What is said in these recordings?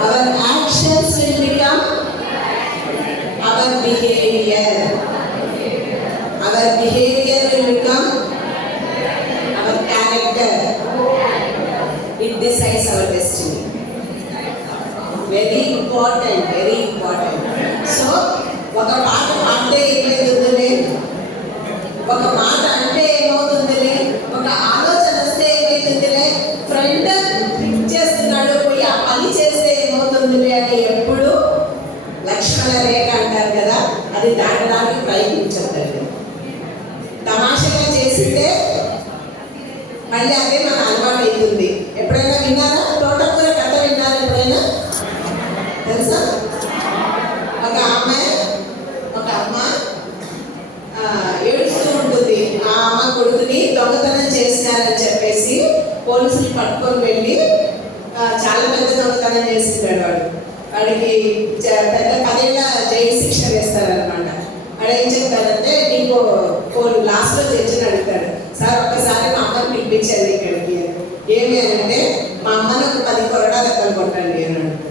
Our actions will become our behavior. Our behavior will become our character. It decides our destiny. Very important, very important. So, ఒక మాట అంటే ఏమవుతుందిలే, ఒక మాట అంటే ఏమవుతుందిలే, ఒక ఆలోచన వస్తే ఏమవుతుందిలే, ఫ్రెండ్ చేస్తున్నాడు పోయి ఆ పని చేస్తే ఏమవుతుందిలే అని ఎప్పుడు లక్ష్మణ రేఖ అంటారు కదా, అది దాటడానికి ప్రయత్నించద్దు. తమాషగా చేసిందే మళ్ళీ అదే మన అలవాటు అవుతుంది. ఎప్పుడైనా విన్నారా? తోటకూర కథ విన్నారా ఎప్పుడైనా? తెలుసా? ఒక అమ్మ ఏడుస్తూ ఉంటుంది. ఆ అమ్మ కొడుకుని దొంగతనం చేసినారని చెప్పేసి పోలీసులు పట్టుకొని వెళ్ళి, చాలా పెద్ద దొంగతనం చేసింటాడు వాడికి పెద్ద 10 ఏళ్ల జైలు శిక్ష వేస్తారనమాట. వాడు ఏం చెప్తారంటే, నీకు లాస్ట్లో జడ్జిని అడుగుతాడు, సార్ ఒక్కసారి మా అమ్మని పిలిపించండి ఇక్కడికి. ఏమి అంటే, మా అమ్మని ఒక 10 కొరడాలు ఎక్కలు కొట్టండి అని అడుగుతాడు.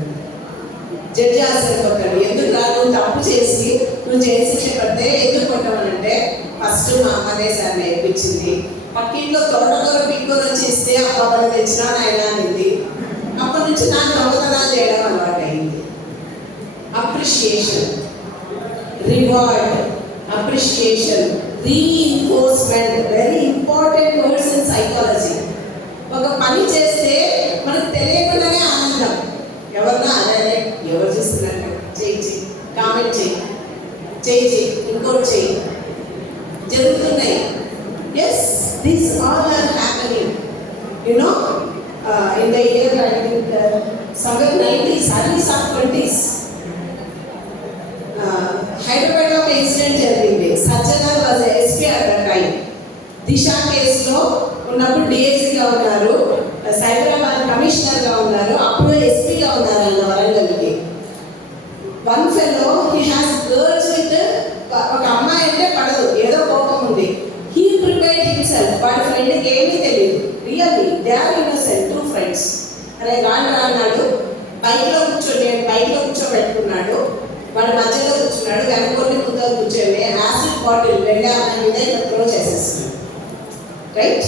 జడ్జి ఆశ్చర్యపోతాడు, ఎందుకు నువ్వు తప్పు చేసి నువ్వు జైలు శిక్ష పడితే ఎందుకు కొట్టమనంటే, ఫస్ట్ మా అమ్మనే సార్ నేర్పించింది, పక్కింట్లో తోటకూర పిక్కూర చేస్తే అబ్బాబలు తెచ్చినా నాయన అనేది. అప్పటి నుంచి నాకు దొంగతనాలు చేయడం అలవాటు అయింది. Appreciation, reward, appreciation, reinforcement, very important words in psychology. ఒక పని చేస్తే మనకు తెలియకుండానే ఆనందం. ఎవరన్నా అదే ఎవరు చేస్తున్నట్టు చేయి, కామెంట్ చేయి, ఇంకోటి చేయి, జరుగుతున్నాయి. Yes, these all are happening. You know in the year I think somewhere 90s, early 20s, Hyderabad లో ఇన్సిడెంట్ జరిగింది. Sajjanar was SP at the time. Disha కేసులో ఉన్నప్పుడు డిఎస్పీగా ఉన్నారు, సైబరాబాద్ కమిషనర్గా ఉన్నారు, అప్పుడు ఎస్పీగా ఉన్నారు ఆయన వరంగల్కి. One fellow he has girls with, ఒక అమ్మాయి అంటే పడదు, ఏదో కోపం ఉంది. He prepared himself. వాడి ఫ్రెండ్కి ఏమీ తెలియదు. Really they are innocent, 2 friends. అరే రాను అన్నాడు, బైక్లో కూర్చోబెట్టుకున్నాడు. వాడు మధ్యలో కూర్చున్నాడు, వెనకొన్ని ముందర కూర్చొని యాసిడ్ బాటిల్ వెళ్ళి అమ్మాయి మీద ఇలా త్రో చేసేస్తున్నాడు. రైట్?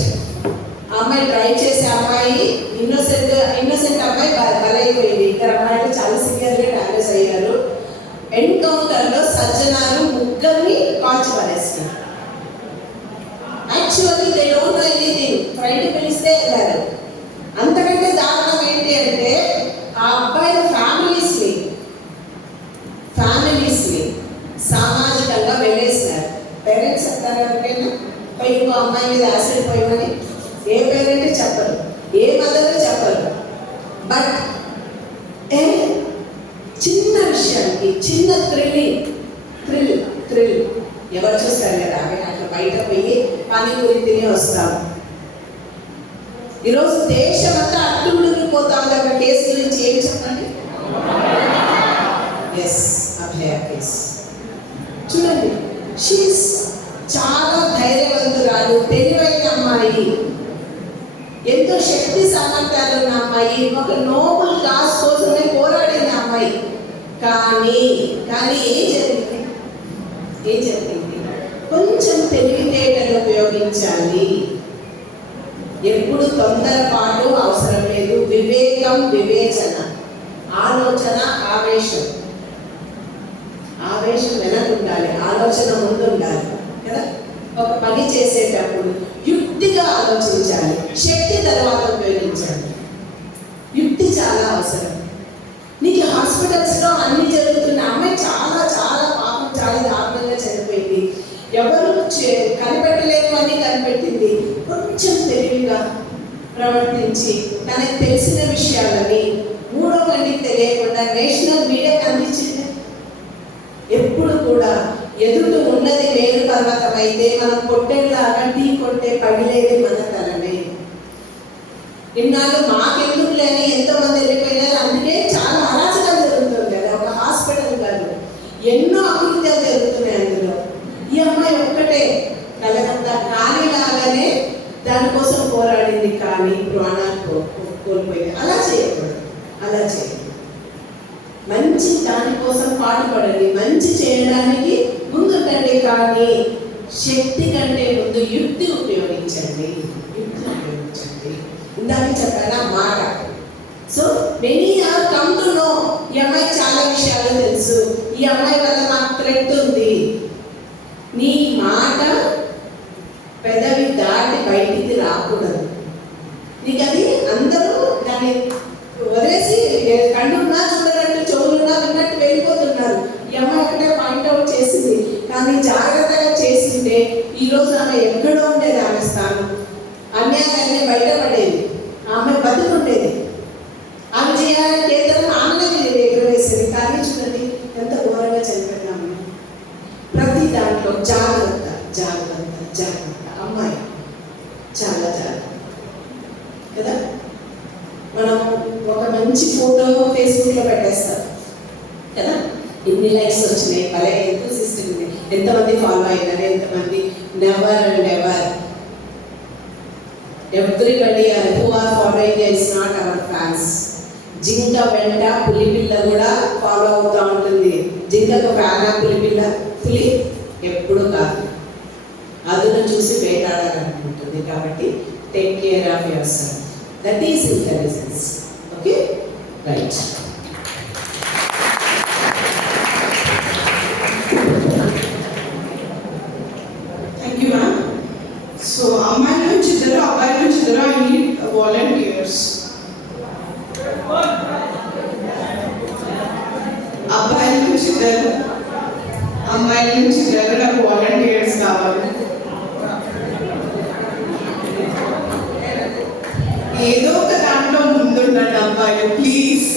ఆ అమ్మాయి డ్రైవ్ చేసే అమ్మాయి ఇన్నోసెంట్ అమ్మాయి బలైపోయింది. 2 అమ్మాయిలు చాలా సివియర్గా డ్యామేజ్ అయ్యారు. ఎన్కౌంటర్లో సజ్జనారు 3 కాల్చి పడేస్తున్నారు. Actually they don't know anything. ఫ్రైడ్ పిలిస్తే వెళ్ళారు. అంతకంటే దారుణం ఏంటి అంటే, ఆ అబ్బాయిల ఫ్యామిలీస్ని సామాజికంగా వెళ్ళేసినారు. పేరెంట్స్ చెప్తారు ఎవరికైనా, పోయి ఇంకో అమ్మాయి మీద యాసిడ్ పోయమని. ఏ పేరెంట్ చెప్పరు, ఏ మదర్ చెప్పరు. బట్ చిన్న విషయానికి, చిన్న థ్రిల్ ఎవరు చూస్తారు కదా, అట్లా బయట పోయి పానీపూరి తిని వస్తాం. ఈరోజు దేశం అంతా అట్టుడిపోతా ఉంది. ఒక కేసు గురించి ఏం చెప్పండి? ఎస్, అభయ కేసు. చూడండి, షీస్ చాలా ధైర్యవంతురాలు, తెలివైన అమ్మాయి, ఎంతో శక్తి సామర్థ్యాలు ఉన్న అమ్మాయి, ఒక నోబుల్ కాజ్ కోసమే పోరాడిన అమ్మాయి. కానీ ఏం జరిగింది? కొంచెం తెలివితేటలు ఉపయోగించాలి. ఎప్పుడు తొందరపాటు అవసరం లేదు. వివేకం, వివేచన, ఆలోచన, ఆవేశం వెనక ఉండాలి, ఆలోచన ముందు ఉండాలి కదా. ఒక పని చేసేటప్పుడు యుక్తిగా ఆలోచించాలి, శక్తి తర్వాత ఉపయోగించాలి. యుక్తి చాలా అవసరం. నీకు హాస్పిటల్స్లో అన్ని జరుగుతున్న అమ్మాయి చాలా పాపం, చాలా దారుణంగా చనిపోయింది. ఎవరు కనిపెట్టలేని అన్ని కనిపెట్టింది. కొంచెం తెలివిగా ప్రవర్తించి తనకు తెలిసిన విషయాలని 3వ కంటికి తెలియకుండా నేషనల్ మీడియాకి అందించింది. ఎప్పుడు కూడా ఎదుటి ఉన్నది వేరు పర్వతం అయితే మనం కొట్టేలాగా టీ కొట్టే పగిలేది మన తలనే. ఇన్నాళ్ళు మాకెందుకు లేని ఎంతోమంది వెళ్ళిపోయినారు. అందుకే చాలా అరాచకాలు జరుగుతుంది కదా. ఒక హాస్పిటల్ కాదు, ఎన్నో అభివృద్ధులు జరుగుతున్నాయి అందులో. ఈ అమ్మాయి ఒక్కటే కలకంతా కాలిలాగానే దానికోసం పోరాడింది, కానీ ప్రాణాలు కోల్పోయింది. అలా చేయకూడదు. మంచి దానికోసం పాటుపడండి, మంచి చేయడానికి ముందుండండి. కానీ శక్తి కంటే ముందు యుక్తి ఉపయోగించండి. ఇందాక చెప్పాను మాట. So many are come to know, ఈ అమ్మాయికి చాలా విషయాలు తెలుసు, ఈ అమ్మాయి వల్ల నాకు థ్రెట్ ఉంది. నీ మాట పెదవి దాటి బయటికి రాకూడదు. నీకు అది అందరూ దాన్ని వదిలేసి కళ్ళున్నా చూడనట్టు, చెవులున్నా విన్నట్టు వెళ్ళిపోతున్నారు. ఈ అమ్మాయి ఒకటే పాయింట్అవుట్ చేసింది, కానీ జాగ్రత్తగా చేసింటే ఈరోజు ఆమె ఎక్కడో ఉండేది. ఆమె స్థానం అన్యాయాన్ని బయటపడేది, ఆమె బతుకుండేది. ఆమె చేయాలని కేంద్రం ఆమెనే ఎగురవేసేది. కానీ చూడండి ఎంత ఘోరంగా చనిపోయినాము. ప్రతి దాంట్లో జాగ్రత్త జాగ్రత్త జాగ్రత్త. అమ్మాయి చాలా జాగ్రత్త కదా. మనం ఒక మంచి ఫోటో ఫేస్బుక్లో పెట్టేస్తాం కదా, ఎన్ని లైక్స్ వచ్చినాయి, భలే ఎంతోసిస్ట్ ఉంది, ఎంతమంది ఫాలో అయినారు, ఎంతమంది. Never and ever everybody who are following is not our fans. జింక వెంట పులిపిల్ల కూడా ఫాలో అవుతూ ఉంటుంది. జింకకు ఫ్యానా పులిపిల్ల? పులి ఎప్పుడు కాదు, అదును చూసి వేటాడాలనుకుంటుంది. కాబట్టి take care of your self. That is intelligence. Okay, right. Thank you ma'am. So అమ్మాయిల నుంచి ఇద్దరు, అబ్బాయిల నుంచి ఇద్దరు, ఐ నీడ్ వాలంటీర్స్. అబ్బాయిల నుంచి ఇద్దరు, అమ్మాయిల నుంచి ఇద్దరు, నాకు వాలంటీర్స్ కావాలి. ఏదో ఒక దాంట్లో ముందుండండి అబ్బాయిలు, ప్లీజ్.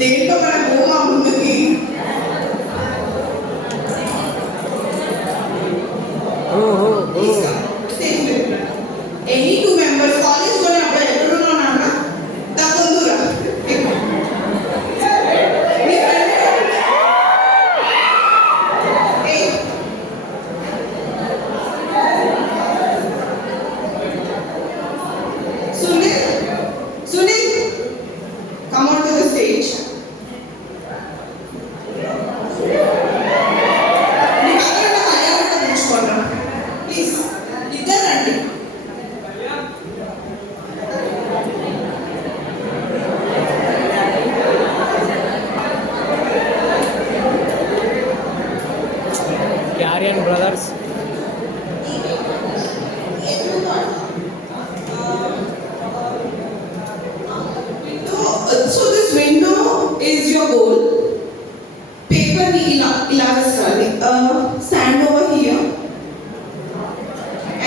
దేంట్లో మనకు మా ముందుకి ఎనీ 2 members కాలేజ్లోనే అబ్బాయి ఎక్కడున్నాను తగ్గుందురా. Sunil, come on to the stage. Please, ఇద్దరు రండి. Aryan brothers. So this window is your goal. Paper ni ila వేసుకోవాలి. Stand over here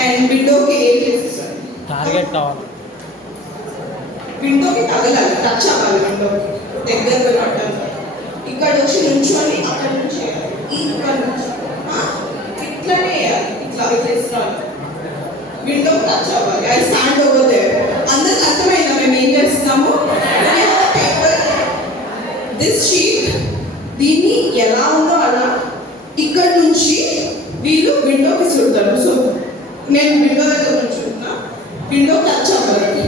and window కి ఏం చేసేసారు? టార్గెట్ కావాలి. విండోకి తగలాలి, టచ్ అవ్వాలి, విండోకి దగ్గరగా పట్టాలి. ఇక్కడ వచ్చి నుంచొని అక్కడ నుంచి చేయాలి, ఇక్కడ నుంచి ఇట్లానే వేయాలి, ఇట్లా వేసుకోవాలి. విండో టచ్ అవ్వాలి. I stand over there. అందరికి అర్థమైందా మేము ఏం చేస్తున్నాము? పేపర్, దిస్ షీట్, దీన్ని ఎలా ఉందో అలా ఇక్కడ నుంచి వీళ్ళు విండోకి చుడతారు. సో నేను విండో దగ్గర నుంచుంటున్నా, విండో టచ్ అవ్వాలి,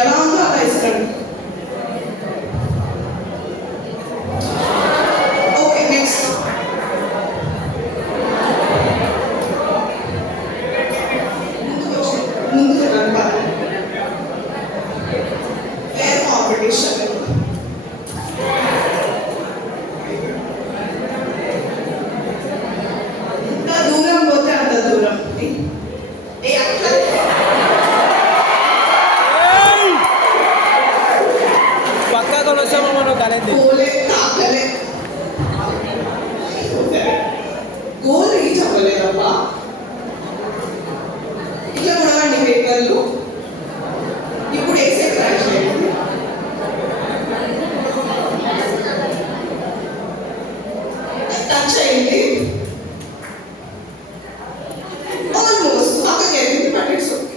ఎలా ఉందో అలా ఇస్తాడు. Okay, next. ముందుకు రండి. Fair competition. ఎంత దూరం పోతే అంత దూరం. పక్కా కొనసాము మనం కలింది. గోల్ రీచ్ అవ్వలేదబ్బా. ఇట్లా కూడా పేపర్లు ఇప్పుడు వేసే ట్రై చేయండి. టచ్ చేయండి. ఆల్మోస్ట్ పక్కకి వెళ్ళింది, బట్ ఇట్స్ ఓకే.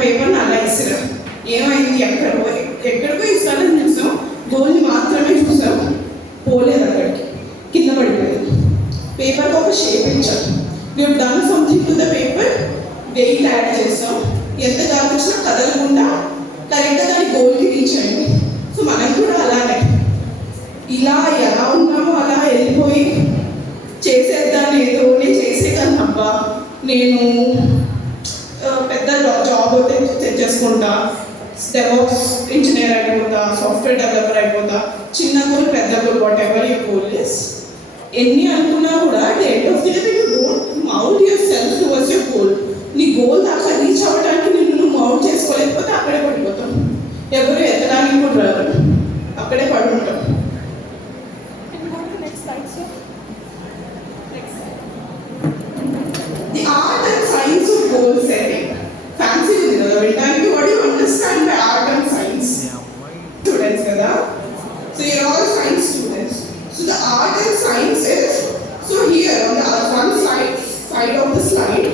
పేపర్ని అలా ఇస్తాం. ఏమైంది ఎక్కడికో ఇస్తానని చూసాం, గోల్ని మాత్రమే చూసాం, పోలేదు అక్కడికి, కింద పడిపోయింది. పేపర్కి ఒక షేప్ ఇచ్చాం. You done something to the paper, wait add చేస్తాం. ఎంత గాలి వచ్చినా కదలకుండా కరెక్ట్గా దాని గోల్కి రీచ్ అయింది. సో మనం కూడా అలానే ఇలా ఎలా ఉన్నామో అలా వెళ్ళిపోయి చేసేద్దాన్ని, ఏదో నేను చేసేదాన్ని అబ్బా, నేను పెద్ద జాబ్ తెచ్చేసుకుంటా, డెవాప్స్ ఇంజనీర్ అయిపోతా, సాఫ్ట్వేర్ డెవలపర్ అయిపోతా, చిన్న గోల్ పెద్ద goal, what ever you goal is. ఎన్ని అనుకున్నా కూడా the end of the day you don't mould your self towards your goal. నీ గోల్ దాకా రీచ్ అవ్వడానికి నిన్ను మౌల్డ్ చేసుకోలేకపోతే అక్కడే పడిపోతాం. ఎవరు ఎత్తడానికి కూడా రారు, అక్కడే పడి ఉంటాం. The art and science of goal setting. Fancy ఉంది కదా వినడానికి. What do you understand by art and science? Students కదా. So you're all science students. So the art and science is, so here on the one side of the slide,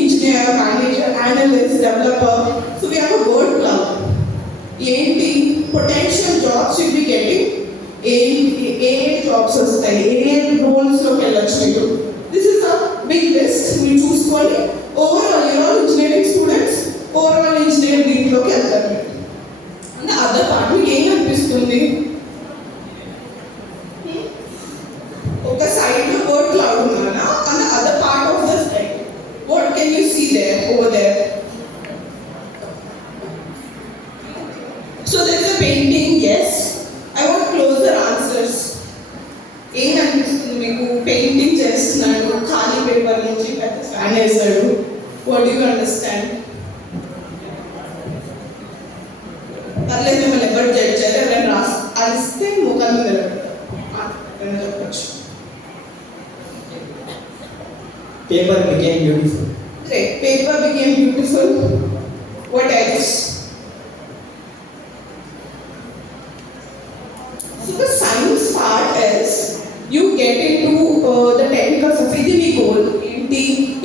engineer, manager, analyst, developer. So we have a word cloud. ఏంటి potential jobs you'll be getting, ఏ jobs వస్తాయి, ఏ రోల్స్లోకి వెళ్ళొచ్చు మీరు. This is a big list. మీరు చూసుకొని overall you're engineering students, overall engineering దీంట్లోకి వెళ్తారు. అంటే అదర్ పార్ట్ మీకు ఏం అనిపిస్తుంది? ఒక సైడ్లో వర్డ్ క్లౌడ్ ఉన్నానా, and other part of the slide what can you see there over there? So there is a painting, yes. I want closer answers. ఏం అనిపిస్తుంది మీకు? పెయింటింగ్ చేస్తున్నాడు, ఖాళీ పేపర్ నుంచి పెద్ద స్టాండ్ వేస్తాడు. What you understand? పర్లేదు, మిమ్మల్ని ఎవరు జడ్జ్ చేయాలి, ఎవరైనా అరిస్తే ముఖం మీద చెప్పచ్చు. Paper became beautiful. Great, paper became beautiful. What else? So the science part is you get into the technical stuff. ఇది మీ గోల్ ఏంటి,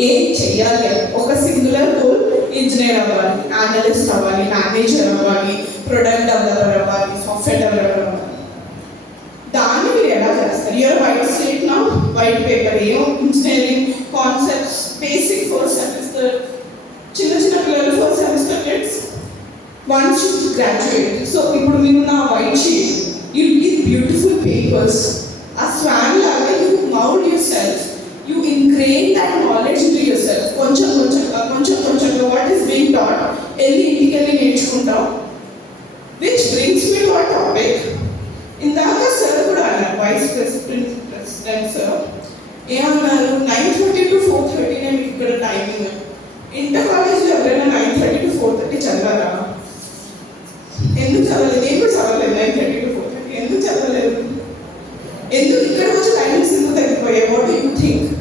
ఏం చెయ్యాలి? ఒక సింగులర్ గోల్, ఇంజనీర్ అవ్వాలి, అనలిస్ట్ అవ్వాలి, మేనేజర్ అవ్వాలి, ప్రొడక్ట్ డెవలపర్ అవ్వాలి, సాఫ్ట్వేర్ డెవలపర్ అవ్వాలి. దాన్ని మీరు ఎలా చేస్తారు? యూఆర్ వైట్ స్లేట్ నా, వైట్ పేపర్, ఏమో engineering concepts basic first semester, చిన్న చిన్న పిల్లలు first semester kids, once you graduate. So ఇప్పుడు మీరు నా white sheet, you give beautiful papers. A swan laga, you mold yourself, you ingrain that knowledge into yourself. కొంచెం what is being taught, ఇంటికెళ్ళి నేర్చుకుంటాం. Which brings me to our topic. ఇందాక సార్ కూడా అన్నారు, vice president sir ఏమన్నారు, 9:30 to 4:30 నేను ఇక్కడ timing. Inter కాలేజ్లో ఎవరైనా 9:30 to 4:30 చదవారా? ఎందుకు చదవలేదు? నేను కూడా చదవలేదు 9:30 to 4:30. ఎందుకు చదవలేదు? ఎందుకు ఇక్కడ వచ్చి టైమింగ్స్ ఎందుకు తగ్గిపోయాయి? What you think?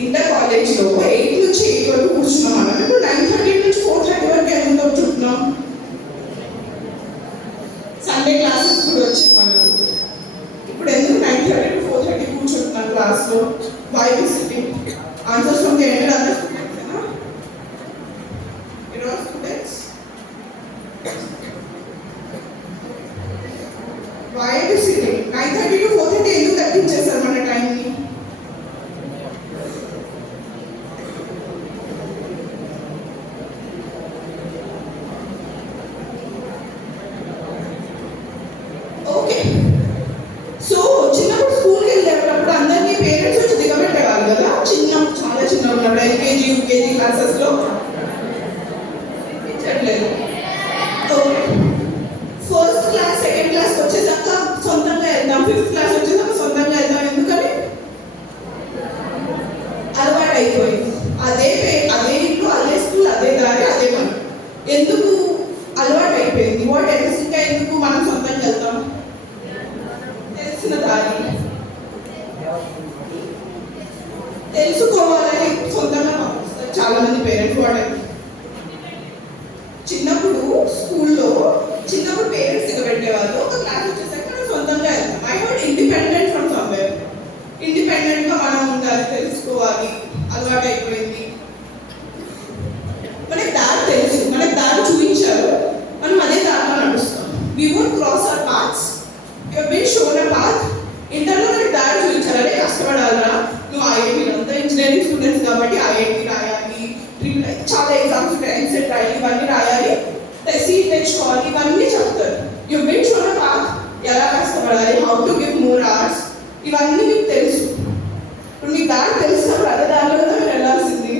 ఇంటర్ కాలేజ్లో 8 నుంచి 8 వరకు కూర్చున్నాం మనం. ఇప్పుడు 9:30 నుంచి 4:30 వరకు ఎందుకు కూర్చుంటున్నాం? సండే క్లాసెస్ కూడా వచ్చి మనం ఇప్పుడు ఎందుకు 9:30 to 4:30 కూర్చుంటున్నాం క్లాస్లో? Why we sitting? Answers from the end other students ఏనా? It are students. Why are you sitting? 9:30 to 4:30 ఎందుకు తగ్గించేశారు మన టైంని? ఓకే, సో చిన్నప్పుడు స్కూల్కి వెళ్ళేటప్పుడు అందరినీ పేరెంట్స్ వచ్చి దిగబెట్టేవారు కదా, చాలా చిన్న ఉన్నప్పుడు ఎల్కేజీ యూకేజీ క్లాసెస్లో. ఇచ్చట్లేదు. Okay, first class second class వచ్చేసాక సొంతంగా వెళ్దాం, ఫిఫ్త్ క్లాస్ వచ్చేసాక సొంతంగా వెళ్దాం. ఎందుకని? అలవాటు అయిపోయింది. అదే ఇల్లు, అదే స్కూల్, అదే దారి, అదే మనం. ఎందుకు అలవాటు అయిపోయింది? వాట్ ఎల్స్ ఇంకా ఎందుకు మనం సొంతంగా వెళ్తాం? తెలిసిన దారి తెలుసుకోవాలని సొంతంగా పంపిస్తారు చాలా మంది పేరెంట్స్. వాట్ చిన్నప్పుడు స్కూల్లో పేరెంట్స్ దిగబెట్టేవాళ్ళు, ఒక క్లాస్ వచ్చేసరికి మనం సొంతంగా వెళ్తాం. I want independent from somewhere. ఇండిపెండెంట్గా మనం ఉండాలి, తెలుసుకోవాలి. అలవాటు అయిపోయింది. మనకి దారి తెలుసు, మనకి దారి చూపించారు, మనం అదే దారిలో నడుస్తాం. We won't cross our paths. You have been shown a path. ఇంటర్లో మనకి దారి చూపించారు, అదే కష్టపడాలరా, నువ్వు ఐఐటి అంతా ఇంజనీరింగ్ స్టూడెంట్స్ కాబట్టి ఐఐటి రాయాలి, చాలా ఎగ్జామ్స్ ఉంటాయి, ఎంసెట్ రాయాలి, ఇవన్నీ రాయాలి, సీట్ తెచ్చుకోవాలి, ఇవన్నీ చెప్తారు. You have been shown a path. ఎలా కష్టపడాలి, how to give more hours, ఇవన్నీ మీకు తెలుసు. ఇప్పుడు మీకు దారి తెలిసినప్పుడు అదే దారిలో కదా మీరు వెళ్ళాల్సింది.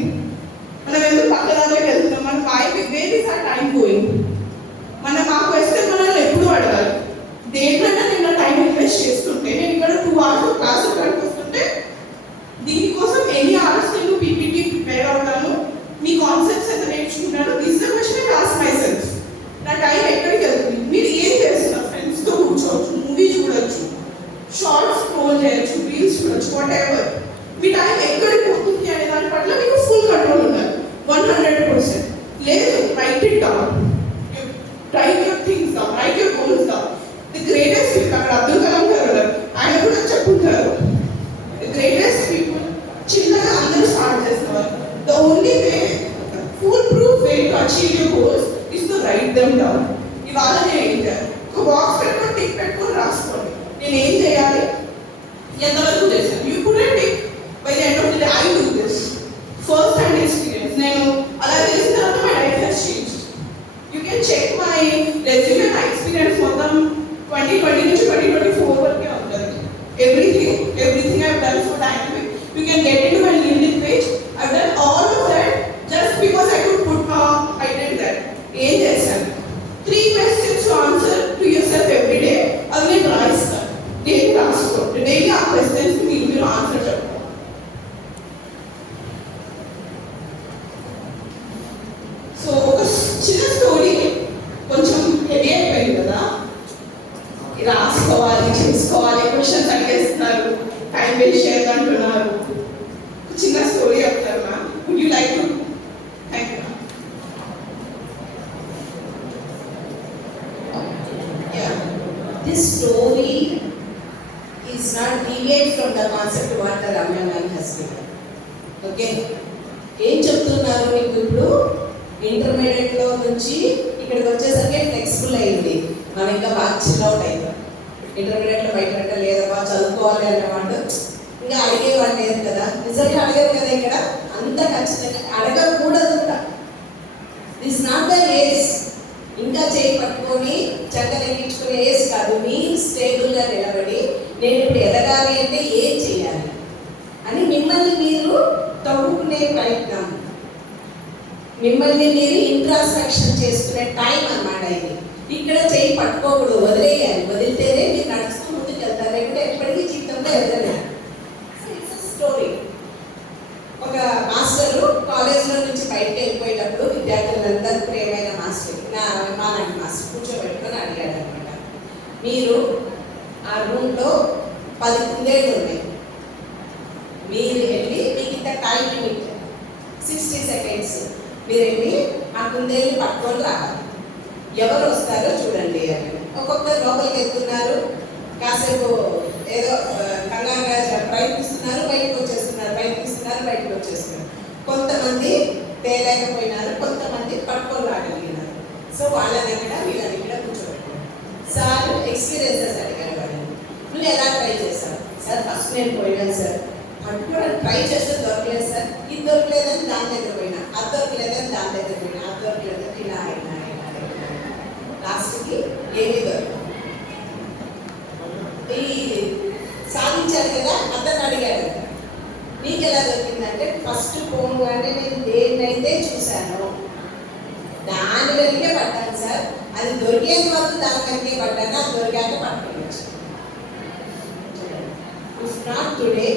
మనం ఎందుకు పక్క దారిలోకి వెళ్తున్నాం? మన పైకి వేరే సార్ టైం పోయింది. మాకు వస్తే మనల్ని ఎప్పుడు అడగాలి. దేంట్లోనే నేను నా టైం ఇన్వెస్ట్ చేస్తుంటే, నేను ఇక్కడ 2 hours క్లాస్ అక్కడికి వస్తుంటే దీనికోసం ఎన్ని అవర్స్ నేను పీపీటీ ప్రిపేర్ అవుతాను, మీ కాన్సెప్ట్స్ అయితే నేర్చుకుంటాను. This the question I ask my self. నా టైం ఎక్కడికి వెళ్తుంది? మీరు ఏం చేస్తున్నారు? ఫ్రెండ్స్తో కూర్చోవచ్చు, మూవీ చూడొచ్చు, షార్ట్స్ స్క్రోల్ చేయొచ్చు, రీల్స్ చూడొచ్చు, వాట్ ఎవర్. మీ టైం ఎక్కడికి పోతుంది అనే దాని పట్ల మీకు ఫుల్ కంట్రోల్ ఉండాలి, 100%. లేదు, right it down, right your things down, right your goals down. The greatest people, అక్కడ అబ్దుల్ కలాం గారు కదా, ఆయన కూడా చెప్పుకుంటారు, ది గ్రేటెస్ట్ పీపుల్ చిన్నగా అందరూ స్టార్ట్ చేస్తున్నారు. The only way, full proof way to achieve your goals is to write them down. ఇవాళ నేను ఏం చేయాలి? ఒక బాక్స్ పెట్టుకొని టిక్ పెట్టుకొని రాసుకోండి. నేను ఏం చేయాలి, ఎంతవరకు చేశాను. You couldn't tick by the end of the day I do this. First hand experience. నేను అలా చేసిన తర్వాత my life has changed. You can check my resume. నా ఎక్స్పీరియన్స్ మొత్తం 2020 నుంచి 2024 వరకే ఉంటుంది. Everything I have done for dynamic. You can get in to my LinkedIn page. I have done all of that just because I could put I did that. ఏం చేశాను? 3 questions to answer to yourself every day. అవి నేను రాయిస్తాను. Daily రాసుకోండి. Daily ఆ questions మీరు answer చెప్పండి. So ఒక చిన్న స్టోరీ, కొంచెం హెవీ అయిపోయింది కదా, రాసుకోవాలి, చూసుకోవాలి, క్వశ్చన్స్ అడిగేస్తున్నారు, టైం వేస్ట్ చేయదంటున్నారు. చిన్న స్టోరీ చెప్తారు ma'am. Would you like to? Thank you. This story is not deviate from the concept what the Ramya ma'am has given. Okay? ఏం చెప్తున్నారు మీకు? ఇప్పుడు ఇంటర్మీడియట్లో నుంచి ఇక్కడికి వచ్చేసరికి ఫ్లెక్సిబుల్ అయింది. మనం ఇంకా బాగా చిల్ అవుట్ అవుతాం. ఇంటర్మీడియట్లో బయట అంటే లేదబ్బా చదువుకోవాలి అన్నమాట ఇంకా అడిగేవాళ్ళు లేదు కదా. నిజంగా అడిగారు కదా, ఇక్కడ అంత ఖచ్చితంగా అడగకూడదు కూడా. This not the age. ఇంకా చేయి పట్టుకొని చక్కరెక్కించుకునే ఏజ్ కాదు. మీరు స్టేబుల్గా నిలబడి నేను ఇప్పుడు ఎదగాలి అంటే ఏం చేయాలి అని మిమ్మల్ని మీరు తవ్వుకునే ప్రయత్నం, మిమ్మల్ని మీరు ఇంట్రాస్పెక్షన్ చేసుకునే టైం అన్నమాట ఇది. ఇక్కడ చేయి పట్టుకోకూడదు, వదిలేయాలి. వదిలితేనే మీరు నడుస్తూ ముందుకు వెళ్తారు, లేకుంటే ఎప్పటికీ జీవితంలో ఎదగలేదు. స్టోరీ. ఒక మాస్టరు కాలేజ్లో నుంచి బయటకు వెళ్ళిపోయేటప్పుడు విద్యార్థులందరూ ప్రియమైన మాస్టర్, మా నాటి మాస్టర్ కూర్చోబెట్టుకొని అడిగాడు అనమాట, మీరు ఆ రూమ్లో 10 కుందేళ్ళు ఉన్నాయి, మీరు వెళ్ళి మీకు ఇంత టైం లిమిట్ 60 seconds, మీరు వెళ్ళి ఆ కుందేళ్ళు పట్టుకొని రావాలి. ఎవరు వస్తారో చూడండి అని. ఒక్కొక్కరు లోపలికి వెళ్తున్నారు, కాసేపు ఏదో కంగారుగా ప్రయత్నిస్తున్నారు, బయటకు వచ్చేస్తున్నారు, ప్రయత్నిస్తున్నారు, బయటకు వచ్చేస్తున్నారు. కొంతమంది తేలేకపోయినారు, కొంతమంది పట్టుకొని రాగలిగినారు. సో వాళ్ళని ఇక్కడ వీళ్ళని ఇక్కడ కూర్చోబెట్టారు. సార్ ఎక్స్పీరియన్సెస్ అడిగారు వాళ్ళని, నువ్వు ఎలా ట్రై చేశావు? సార్ ఫస్ట్ నేను పోయినాను సార్, పట్టుకోవడానికి ట్రై చేస్తే దొరకలేదు సార్, ఇది దొరకలేదని దాని దగ్గర పోయినా, అది దొరకలేదని దాని దగ్గర పోయినా, అది దొరకలేదని ఇలా అయినా లాస్ట్కి ఏమీ దొరకదు. ఈ సాధించారు కదా, అతను అడిగాడు కదా, నీకు ఎలా దొరికిందంటే ఫస్ట్ పోగానే నేను దేన్నైతే చూశానో దాని వెనకే పడ్డాను సార్, అది దొరికేంత వరకు దాని వెనకే పడ్డాను, అది దొరికాక పట్టుకోవచ్చు. If not today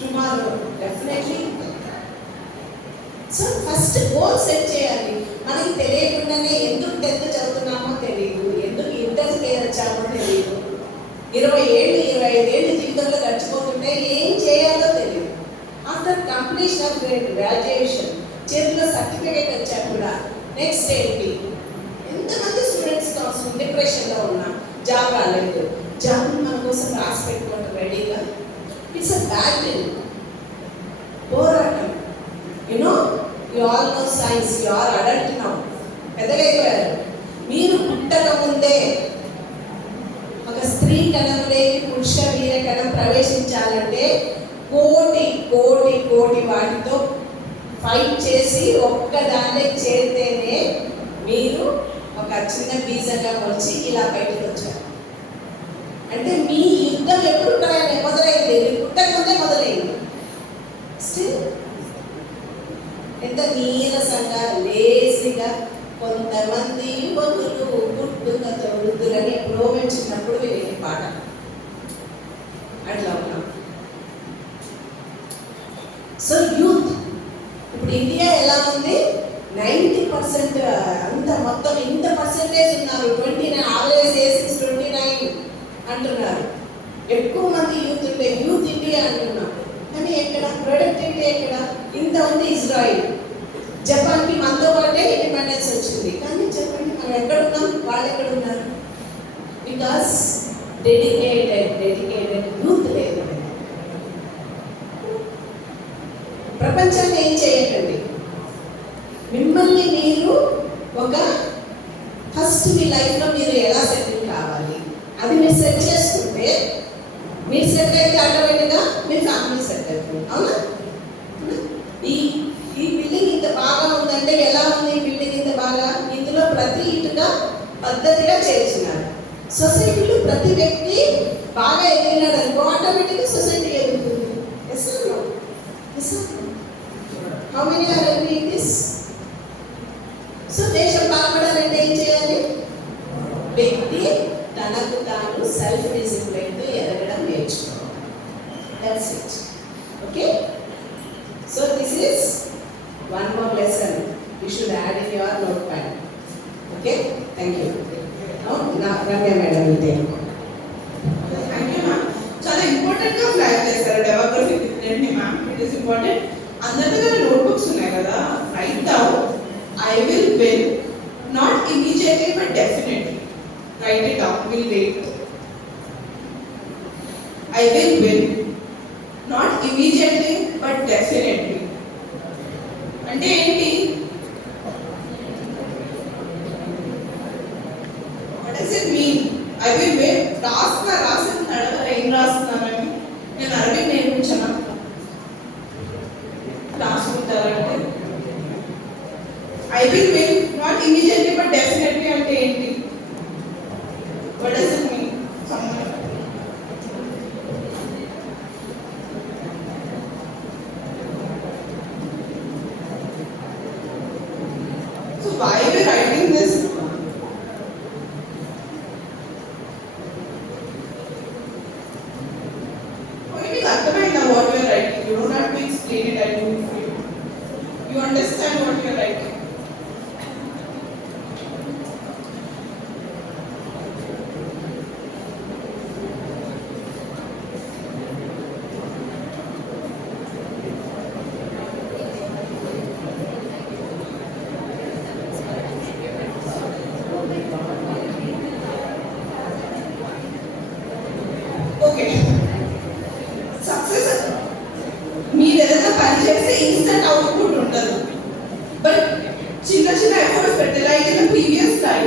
tomorrow definitely. So first goal set చేయాలి. మనకి తెలియకుండానే ఎందుకు 10th చదువుతున్నామో తెలియదు, ఎందుకు ఇంటర్కి వచ్చామో తెలియదు. 20 ఏళ్ళు 25 ఏళ్ళు జీవితంలో గడిచిపోతుంటే ఏం చేయాలో తెలియదు. ఆఫ్టర్ కంప్లీషన్ ఆఫ్ గ్రాడ్యుయేషన్ చేతిలో సర్టిఫికేట్ వచ్చా కూడా నెక్స్ట్ ఏంటి? ఎంతమంది స్టూడెంట్స్ కోసం డిప్రెషన్లో ఉన్నా, జాబ్ రాలేదు, జాబ్ మన కోసం రాసి పెట్టుకోవడం రెడీగా. ఇట్స్ అ బ్యాటిల్, పోరాటం. You know you all know science, you are adult now, పెద్దగైపోయారు. మీరు పుట్టక ముందే ఒక స్త్రీ కణంలోకి పురుష వీర కణం ప్రవేశించాలంటే కోటి కోటి కోటి వాటితో ఫైట్ చేసి ఒక్కదాన్నే చేరితేనే మీరు ఒక చిన్న బీజంగా వచ్చి ఇలా బయటకు వచ్చారు. అంటే మీ యుద్ధం ఎప్పుడు మొదలైంది? మీరు పుట్టక ముందే మొదలైంది. స్టిల్ ఎంత నీరసంగా లేజీగా కొంతమంది యువకులు పుట్టుకతో వృద్ధులని ఎప్పుడో మేము చిన్నప్పుడు వినే పాట అట్లా ఉన్నాం. సో యూత్ ఇప్పుడు ఇండియా ఎలా ఉంది? 90% అంత మొత్తం ఇంత పర్సెంటేజ్ ఉన్నారు. 29 ఆవరేజ్ ఏజ్ 29 అంటున్నారు. ఎక్కువ మంది యూత్ ఉంటే యూత్ ఇండియా అంటున్నాం. కానీ ఎక్కడ ప్రొడక్టివిటీ ఎక్కడ? ఇంత ఉంది ఇజ్రాయిల్, జపాన్కి మనతో పాటే ఇండిపెండెన్స్ వచ్చింది. కానీ చెప్పండి మనం ఎక్కడ ఉన్నాం, వాళ్ళు ఎక్కడ ఉన్నారు? బికాస్ డెడికేటెడ్ యూత్ లేదు. ప్రపంచాన్ని ఏం చేయకండి, మిమ్మల్ని మీరు ఒక ఫస్ట్ మీ లైఫ్లో మీరు ఎలా సెటిల్ కావాలి అది మీరు సెట్ చేసుకుంటే, మీరు సెట్ అయితే ఆటోమేటిక్గా మీ ఫ్యామిలీ సెట్ అవుతుంది. అవునా? ఈ ఈ బిల్డింగ్ ఇంత బాగా ఉందంటే ఎలా ఉంది? బిల్డింగ్ ఇంత బాగా, ఇందులో ప్రతి ఇటుక పద్ధతిగా చేర్చున్నారు. సొసైటీలో ప్రతి వ్యక్తి బాగా ఎదిగినాడు అనుకో, ఆటోమేటిక్గా సొసైటీ ఎదుగుతుంది. Yes or no? Yes or no? How many are agree in this? So దేశం బాగుపడాలంటే ఏం చేయాలి? వ్యక్తి తనకు తాను సెల్ఫ్ డిసిప్లిన్తో ఎదగడం నేర్చుకోవాలి. That's it. Okay, so this is one more lesson you should add in your notepad. Okay, thank you. Now Ramya madam will take. Thank you ma'am. చాలా ఇంపార్టెంట్గా ఫ్లాగ్ చేశారు డెమోగ్రఫీ డిఫరెంట్ని మ్యామ్. It is important. అందరి దగ్గర notebooks ఉన్నాయి కదా, write down I will win, not immediately but definitely. Write it down, will wait. I will win, not immediately but definitely. అంటే ఏంటి? What does it mean? I will win. రాసిన అడగరా ఏం రాస్తున్నానని? నేను అరబిక్ నేర్పించాను రాసుకుంటారంటే I will win, not immediately but definitely అంటే ఏంటి? What does it mean? So why are we writing this? Okay, మీకు అర్థమైందా what you are writing? You don't have to explain it. I do it for you. You understand what you are writing. Okay, success మీరు ఏదైనా పని చేస్తే instant output ఉండదు. బట్ చిన్న చిన్న ఎఫర్ట్స్ పెట్టి, లైక్ ఇన్ ప్రీవియస్ టైం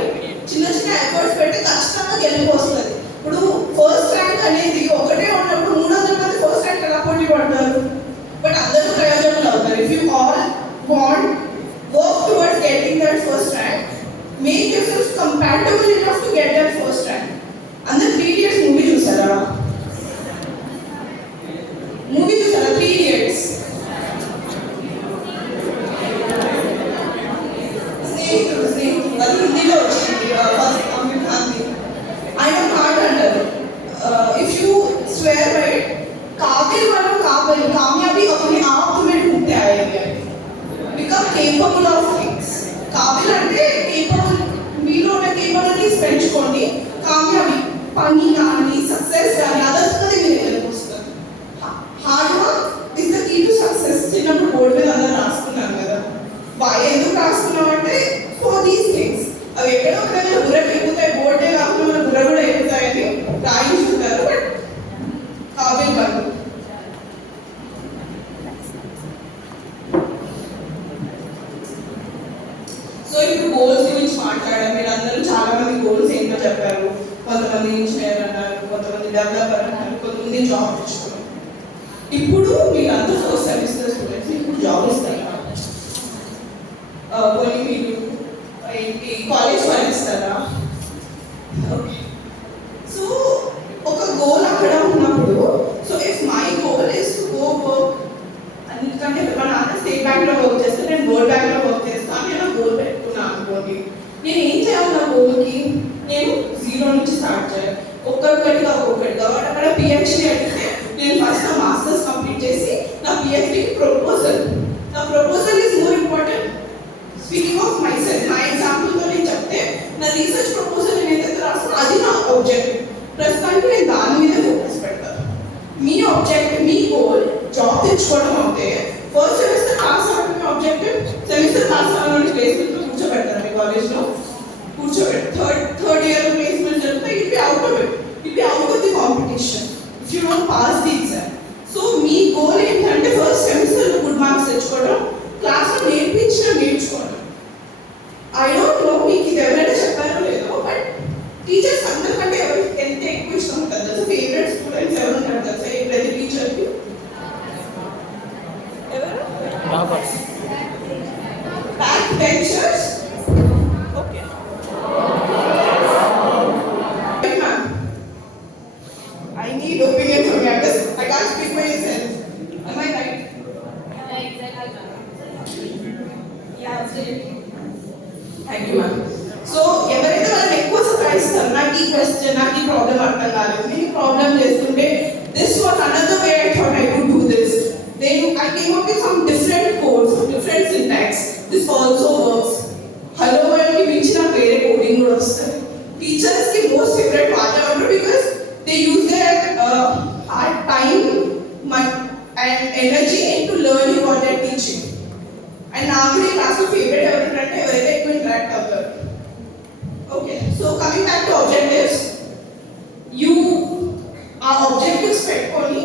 చిన్న చిన్న ఎఫర్ట్స్ పెట్టి ఖచ్చితంగా గెలుపు వస్తుంది. ఇప్పుడు ఫస్ట్ ర్యాంక్ అనేది ఒకటే ఉన్నప్పుడు 300 మంది ఫస్ట్ ర్యాంక్ ఎలా పోటీ పడతారు? బట్ అందరూ ప్రయోజనాలు అవుతారు. If you all want work towards getting that first rank, make yourself compatible enough to get that first rank. అందరు 3 Idiots మూవీ చూసారా? మూవీ చూసారా 3 Idiots? స్నేహితుడు అది హిందీలో వచ్చింది. అమీర్ ఖాన్ ఆయన మాట అంటారు, ఇఫ్ యూ స్వేర్ ఇప్పుడు గోల్స్ గురించి మాట్లాడారు. మీరు అందరూ చాలా మంది గోల్స్ ఏంటో చెప్పారు. కొంతమంది ఇంజనీర్ అన్నారు, కొంతమంది డెవలపర్ అన్నారు, కొంతమంది జాబ్ తెచ్చుకున్నారు. ఇప్పుడు మీరంతా ఫస్ట్ సెమిస్టర్ స్టూడెంట్స్, ఇప్పుడు జాబ్ ఇస్తారు. కొన్ని మీరు ఏంటి కాలేజ్ వాళ్ళు ఇస్తారా? ఓకే. సో ఒక గోల్ అక్కడ ఉన్నప్పుడు, so if my goal is to go work, ఎందుకంటే మా నాన్న స్టేట్ బ్యాంక్లో వర్క్ చేస్తాను, నేను వరల్డ్ బ్యాంక్లో వర్క్ చేస్తాను. నేను గోల్ పెట్టుకున్నాను అనుకోండి, నేను ఏం చేయాలి నా గోల్కి? నేను 0 నుంచి స్టార్ట్ చేయాలి, ఒక్కొక్కటిగా అక్కడ పిహెచ్డి అడిగితే నేను ఫస్ట్ నా మాస్టర్స్ కంప్లీట్ చేసి నా పిహెచ్డికి ప్రపోజల్, నా proposal is more important. Speaking of my self, నా ఎగ్జాంపుల్తో నేను చెప్తే నా రీసెర్చ్ ప్రపోజల్ నేను ఏదైతే రాస్తానో అది నా ఆబ్జెక్టివ్. ప్రస్తుతానికి నేను దాని మీద ఫోకస్ పెడతాను. మీ ఆబ్జెక్టివ్, మీ గోల్ జాబ్ తెచ్చుకోవడం అవుతే ఫస్ట్ సెమిస్టర్ పాస్ అవ్వడం మీ ఆబ్జెక్టివ్. సెమిస్టర్ పాస్ అవ్వడానికి ప్లేస్మెంట్లో కూర్చోబెడతారు మీ కాలేజ్లో, కూర్చోబెట్టి థర్డ్ ఇయర్ ప్లేస్మెంట్ జరిగితే it be out of the competition if you don't pass the exam. So మీ గోల్ ఏంటంటే ఫస్ట్ సెమిస్టర్లో గుడ్ మార్క్స్ తెచ్చుకోవడం, క్లాస్లో నేర్చుకోవడం. ఐ డోంట్ నో మీకు ఇది ఎవరైనా చెప్పారో లేదో, బట్ టీచర్స్ అందరికంటే ఎవరికి ఎంత ఎక్కువ ఇష్టం ఉంటుంది తెలుసా? ఫేవరెట్ స్టూడెంట్స్ ఎవరు ఉంటారు తెలుసా? ప్రతి టీచర్కి ఎవరు? Back benchers. Okay ma'am, I need opinion from you because I can't speak my self. Am I right? Thank you ma'am. So ఎవరైతే వాళ్ళని ఎక్కువ సతాయిస్తారు, నాకు ఈ క్వశ్చన్, నాకు ఈ ప్రాబ్లం అర్థం కాలేదు, నేను ప్రాబ్లం చేస్తుంటే this what another way I thought I could do this, then I came up with some different codes, different syntax. This also works. Hello వరల్డ్కి మించి నాకు వేరే కోడింగ్ కూడా వస్తుంది. టీచర్స్కి మోస్ట్ ఫేవరెట్ వాళ్ళే ఉంటారు because they use their hard time and energy into learning what they are teaching. And నాకు ఈ క్లాస్లో ఫేవరెట్ ఎవరంటే ఎవరైతే ఎక్కువ ఇంటరాక్ట్ అవుతారు. Okay, so coming back to objectives, you ఆ ఆబ్జెక్టివ్స్ పెట్టుకొని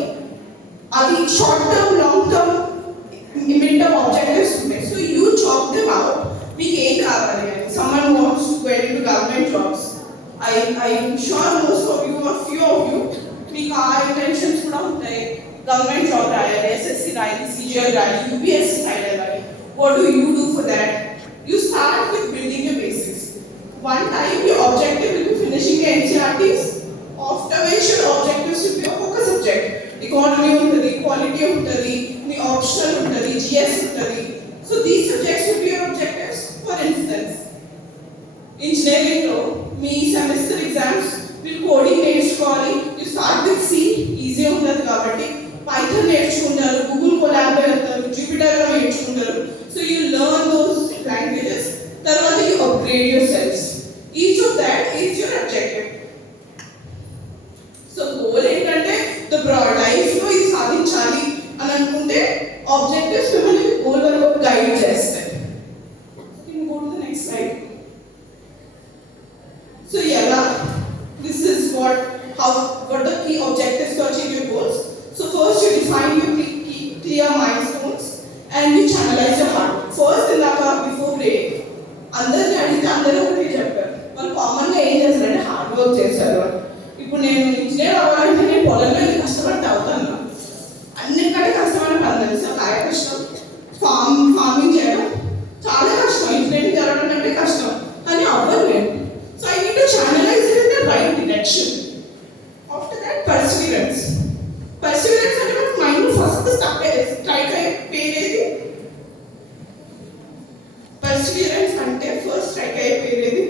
అవి short term, long term, mid term objectives ఉంటాయి. So you chalk them out. మీకు ఏం కావాలి అని. Someone wants to get into government jobs. I'm sure most of you are few of you మీకు ఆ ఇంటెన్షన్స్ కూడా ఉంటాయి. గవర్నమెంట్ జాబ్ రాయాలి, ఎస్ఎస్సి రాయాలి, సిజిఎల్ రాయాలి, యూపీఎస్సి రాయాలి. What do you do for that? You start with building your basics. One time your objective will be finishing your NCERTs. After which your objectives will be a focus subject. Economy untadi, quality untadi, the optional untadi, GS untadi. So these subjects will be your objectives. For instance, engineering lo me semester exams will coding నేర్చుకోవాలి. You start with C, easy untadi kabatti. Python నేర్చుకుంటారు, Google Colab లో వెళ్తారు, Jupyter లో నేర్చుకుంటారు. So you learn those languages. తర్వాత you upgrade yourselves. Each of that is your objective. So goal ఏంటంటే the broad life లో ఇది సాధించాలి అని అనుకుంటే objectives మిమ్మల్ని గోల్ వరకు గైడ్ చేస్తాయి. Can you go to the next slide? So yeah, this is what the key objectives to achieve your goals. So first you define your clear milestones and you channelize your heart. First before break, అందరిని అడిగితే అందరూ ఒకటి చెప్పారు. వాళ్ళు కామన్గా ఏం చేస్తారంటే hard work చేస్తారు. ఇప్పుడు నేను ఇంజనీర్ అవ్వాలంటే నేను పొలంలో కష్టపడితే అవుతాను. అన్నిటికంటే కష్టమైన పని తెలుసా? కాయ కష్టం. ఫార్మింగ్ చేయడం చాలా కష్టం. ఇంజనీరింగ్ జరగడం అంటే కష్టం, కానీ అవ్వదు నేను. So I need to channelize it in the right direction. After that perseverance. Perseverance అంటే మనకు మైండ్ ఫస్ట్ స్ట్రైక్ అయ్యే పేరేది? పర్సివిరెన్స్ అంటే ఫస్ట్ స్ట్రైక్ అయ్యే పేరేది?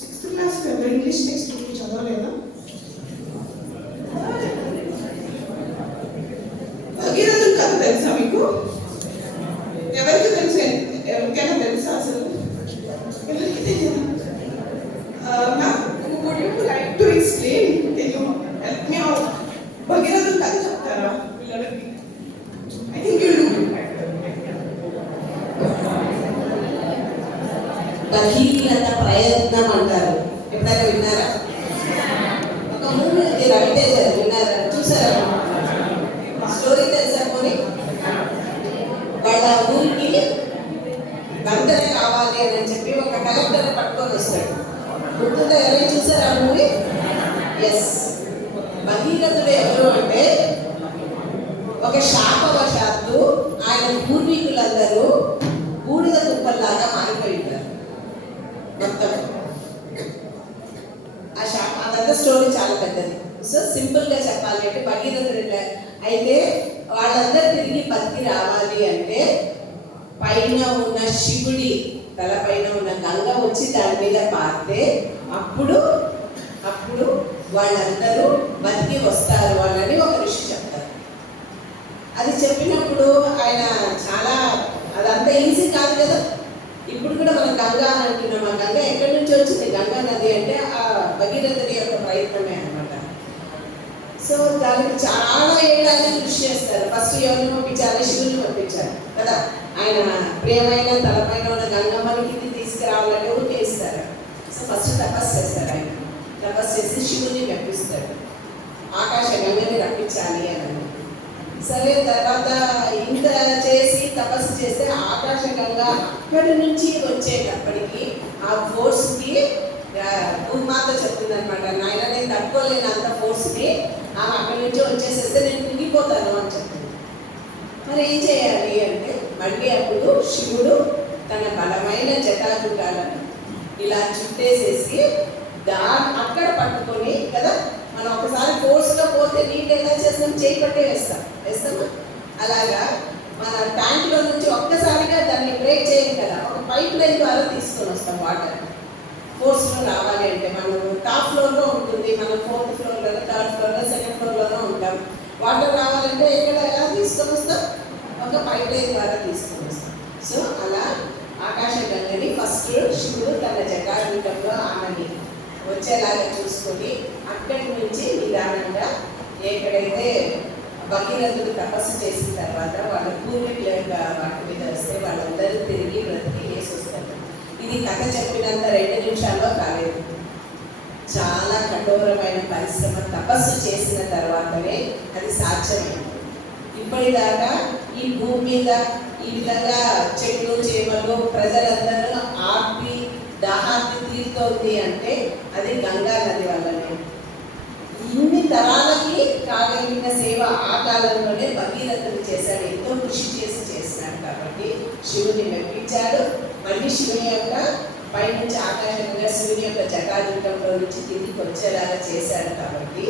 6th class English textbook చదవలేదా? భగీరథుని కథ తెలుసా మీకు? ఎవరికి తెలుసు? ఎవరికైనా తెలుసా అసలు? ఎవరికి తెలియదు? Would you like to explain? Can you help me out? భగీరథుని కథ చెప్తారా పిల్లలకి? I think you do. Bhagiratha ప్రయత్నం అంటారు. ఎప్పుడైనా విన్నారా? ఒక మూవీ రవితేజ విన్నారా? చూసారా? స్టోరీ తెలుసా? కొని వాళ్ళ ఊరికి ఆయన పూర్వీకులందరూ బూడిద కుప్పల్లాగా మారిపోయి ఉంటారు మొత్తం. అదంతా స్టోరీ చాలా పెద్దది. సో సింపుల్గా చెప్పాలి అంటే భగీరథుడు అయితే వాళ్ళందరూ తిరిగి బతికి రావాలి అంటే పైన ఉన్న శివుడి తలపైన ఉన్న గంగ వచ్చి దాని మీద పారితే అప్పుడు వాళ్ళందరూ బతికి వస్తారు వాళ్ళని ఒక ఋషి చెప్తారు. అది చెప్పినప్పుడు ఆయన చాలా అదంతా ఈజీ కాదు కదా. ఇప్పుడు కూడా మనం గంగా అని అంటున్నాం. ఆ గంగ ఎక్కడి నుంచి వచ్చింది? గంగా నది అంటే ఆ భగీరథుడి యొక్క ప్రయత్నమే అనమాట. సో దానికి చాలా ఏళ్ళని కృషి చేస్తారు. ఫస్ట్ ఎవరిని పంపించాలి? శివుని పంపించాలి కదా. ఆయన ప్రియమైన తలపైన ఉన్న గంగమ్మని కింది తీసుకురావాలంటే ఊరికే ఇస్తారు. సో ఫస్ట్ తపస్సు చేస్తారు. ఆయన తపస్సు చేసి శివుని రప్పిస్తాడు. ఆకాశ గంగని రప్పించాలి అని. సరే తర్వాత ఇంత చేసి తపస్సు చేస్తే ఆకాశ గంగ అక్కడి నుంచి వచ్చేటప్పటికి ఆ ఫోర్స్కి భూమాత చెప్తుంది అనమాట, నాయన నేను తట్టుకోలేను అంత ఫోర్స్ని, ఆమె అక్కడి నుంచి వచ్చేసేస్తే నేను కుంగిపోతాను అని చెప్తుంది. మరి ఏం చేయాలి అంటే మళ్ళీ అప్పుడు శివుడు తన బలమైన జటాజుటాలను ఇలా చుట్టేసేసి అక్కడ పట్టుకొని కదా. మనం ఒకసారి ఫోర్స్గా పోతే నీళ్ళు ఎలా చేస్తాం? చేయి పట్టే వేస్తామా? అలాగా మన ట్యాంక్లో నుంచి ఒక్కసారిగా దాన్ని బ్రేక్ చేయం కదా. ఒక పైప్ లైన్ ద్వారా తీసుకొని వస్తాం వాటర్. ఫోర్స్లో రావాలి అంటే మనం టాప్ ఫ్లోర్లో ఉంటుంది, మనం 4th ఫ్లోర్లో, 3rd ఫ్లోర్లో, 2nd ఫ్లోర్లోనే ఉంటాం. వాటర్ రావాలంటే ఎలా తీసుకొని వస్తాం? ఒక పైప్ లైన్ ద్వారా తీసుకొని వస్తాం. సో అలా ఆకాశ గంగని ఫస్ట్ శివుడు తన జటాజూటంలో ఆమెని వచ్చేలాగా చూసుకొని అక్కడి నుంచి నిదానంగా ఎక్కడైతే భగీరథుడు తపస్సు చేసిన తర్వాత వాళ్ళ పూర్వీకుల వాటి మీద వస్తే వాళ్ళందరూ తిరిగి బ్రతికి వేసి వస్తారు. ఇది కథ చెప్పినంత 2 నిమిషాల్లో కాలేదు. చాలా కఠోరమైన పరిశ్రమ తపస్సు చేసిన తర్వాతనే అది సాధ్యమైంది. ఇప్పటిదాకా ఈ భూమి మీద ఈ విధంగా చెట్లు చేమలు ప్రజలందరూ ఆపి దాహాన్ని తీరుతోంది అంటే అది గంగా నది వల్లనే. ఇన్ని తరాలకి కాగలిగిన సేవ ఆ కాలంలోనే భగీరథుడు చేశాడు. ఎంతో కృషి చేసినాడు కాబట్టి శివుని మెప్పించాడు. మళ్ళీ శివుని యొక్క పైనుంచి ఆకాశంగా శివుని యొక్క జటాజూటంలో నుంచి కిందికి వచ్చేలాగా చేశాడు. కాబట్టి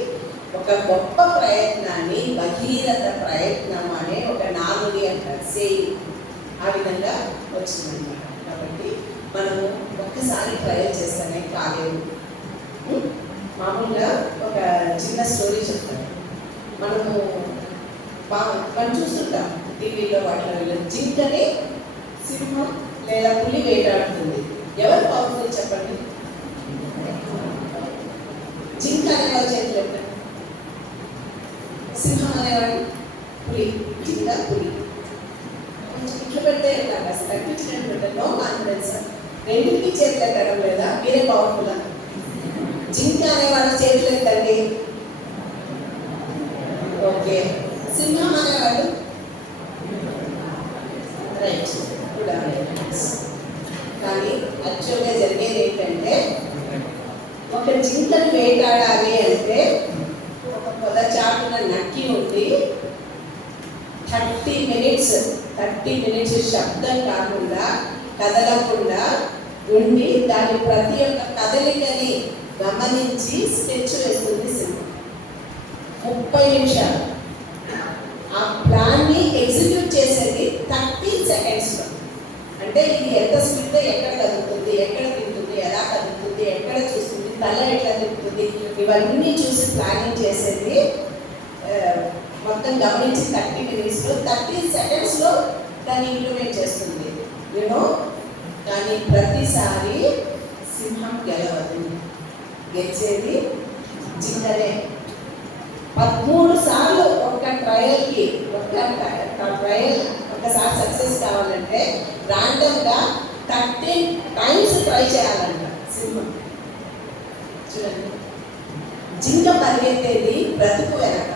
ఒక గొప్ప ప్రయత్నాన్ని భగీరథ ప్రయత్నం అనే ఒక నానుడి అంటారు, సేయి ఆ విధంగా వచ్చిందన్నమాట. కాబట్టి మనము ఒక్కసారి ట్రయల్ చేస్తానే కాలేదు. మామూలుగా ఒక చిన్న స్టోరీ చెప్తాను. మనం చూస్తుంటాం టీవీలో వాటిలో, జింకని సింహం లేదా పులి వేటాడుతుంది. ఎవరు పవర్ఫుల్ చెప్పండి? జింక అనేవాళ్ళు చేతులు ఎత్తండి, సింహం అనేవాడు పులి, జింక పులి. కొంచెం ఇట్లా పెడితే అసలు తగ్గించినట్టు పెట్టారు. No confidence. రెండింటికి చేతులు ఎత్తడం లేదా? మీరే పవర్ఫుల్. జింక అనేవాడు చేతులు ఎత్తండి. ఓకే. సింహం అనేవాడు రైట్. కానీ యాక్చువల్గా జరిగేది ఏంటంటే ఒక జింకను వేటాడాలి అంటే ఒక పొదచాటున నక్కి ఉండి 30 మినిట్స్ శబ్దం కాకుండా కదలకుండా ఉండి దాని ప్రతి ఒక్క కదలికని గమనించి స్కెచ్ వేస్తుంది సింహం. 30 నిమిషాలు ఆ ప్లాన్ని ఎగ్జిక్యూట్ చేసేది 30 సెకండ్స్లో. అంటే ఇది ఎంత స్పీడ్తో ఎక్కడ కదులుతుంది, ఎక్కడ తింటుంది, ఎలా కదులుతుంది, ఎక్కడ చూస్తుంది, తల ఎట్లా తింటుంది, ఇవన్నీ చూసి ప్లానింగ్ చేసేది మొత్తం గమనించి 30 మినిట్స్లో 30 సెకండ్స్లో దాన్ని ఇంప్లిమెంట్ చేస్తుంది. యూనో కానీ ప్రతిసారి సింహం గెలవదు, గెలిచేది జింకనే. 13 సార్లు ఒక ట్రయల్కి ఒకసారి సక్సెస్ కావాలంటే ర్యాండమ్గా 13 టైమ్స్ ట్రై చేయాలంట సింహం. చూడండి, జింక పరిగెత్తేది బ్రతుకు వెనక,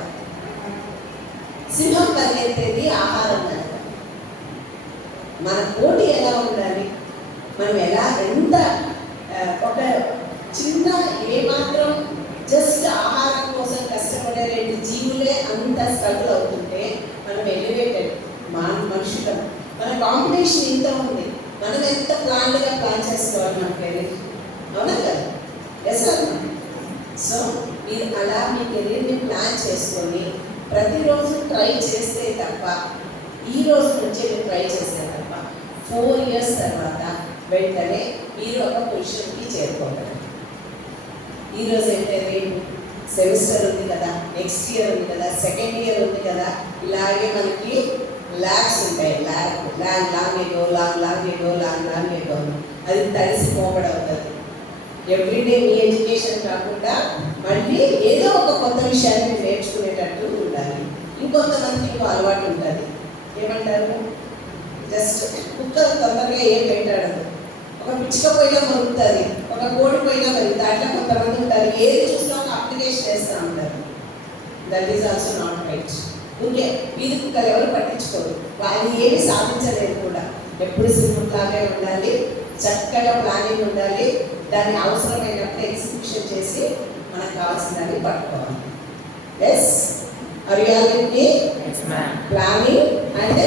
సింహం పరిగెత్తేది ఆహారం వెనక. మన పోటీ ఎలా ఉండాలి? మనం ఎంత ఒక చిన్న ఏమాత్రం జస్ట్ ఆహారం కోసం కష్టపడే 2 జీవులే అంత స్ట్రగుల్ అవుతుంటే మనం ఎలివేటెడ్ మనుషులం మన కాంపిటీషన్ ఇంత ఉంది. మనం ఎంత ప్లాన్గా ప్లాన్ చేసుకోవాలి మన కెరీర్, అవునా కదా? ఎస్ అమ్మా. సో మీరు అలా మీ కెరీర్ని ప్లాన్ చేసుకొని ప్రతిరోజు ట్రై చేస్తే తప్ప, ఈ రోజు నుంచే మీరు ట్రై చేస్తే తప్ప 4 years తర్వాత వెంటనే మీరు ఒక పొజిషన్కి చేరుకోగలరు. ఈరోజు అయితే రేపు సెమిస్టర్ ఉంది కదా, నెక్స్ట్ ఇయర్ ఉంది కదా, సెకండ్ ఇయర్ ఉంది కదా, ఇలాగే మనకి ల్యాబ్స్ ఉంటాయి. లాంగ్ ఎగో అది తడిసి పోబడవుతుంది. ఎవ్రీడే మీ ఎడ్యుకేషన్ కాకుండా మళ్ళీ ఏదో ఒక కొత్త విషయాన్ని నేర్చుకునేటట్టు ఉండాలి. ఇంకొంతమందికి ఇంకో అలవాటు ఉంటుంది. ఏమంటారు, జస్ట్ కుక్క తొందరగా ఏం పెట్టాడదు, ఒక పిచ్చుక పోయినా మరుగుతుంది, ఒక కోడి పోయినా మరుగుతుంది. అట్లా కొంతమంది ఉంటారు, ఏది చూసినా ఒక అప్లికేషన్ వేస్తూ ఉంటారు. That is also not right. Okay, వీధి కుక్కలు ఎవరు పట్టించుకోరు, వాళ్ళు ఏమి సాధించలేదు కూడా. ఎప్పుడు సింపుల్గానే ఉండాలి, చక్కగా ప్లానింగ్ ఉండాలి, దాన్ని అవసరమైనప్పుడు ఎగ్జిక్యూషన్ చేసి మనకు కావాల్సిందని పట్టుకోవాలి. Yes, are you all with me? Planning and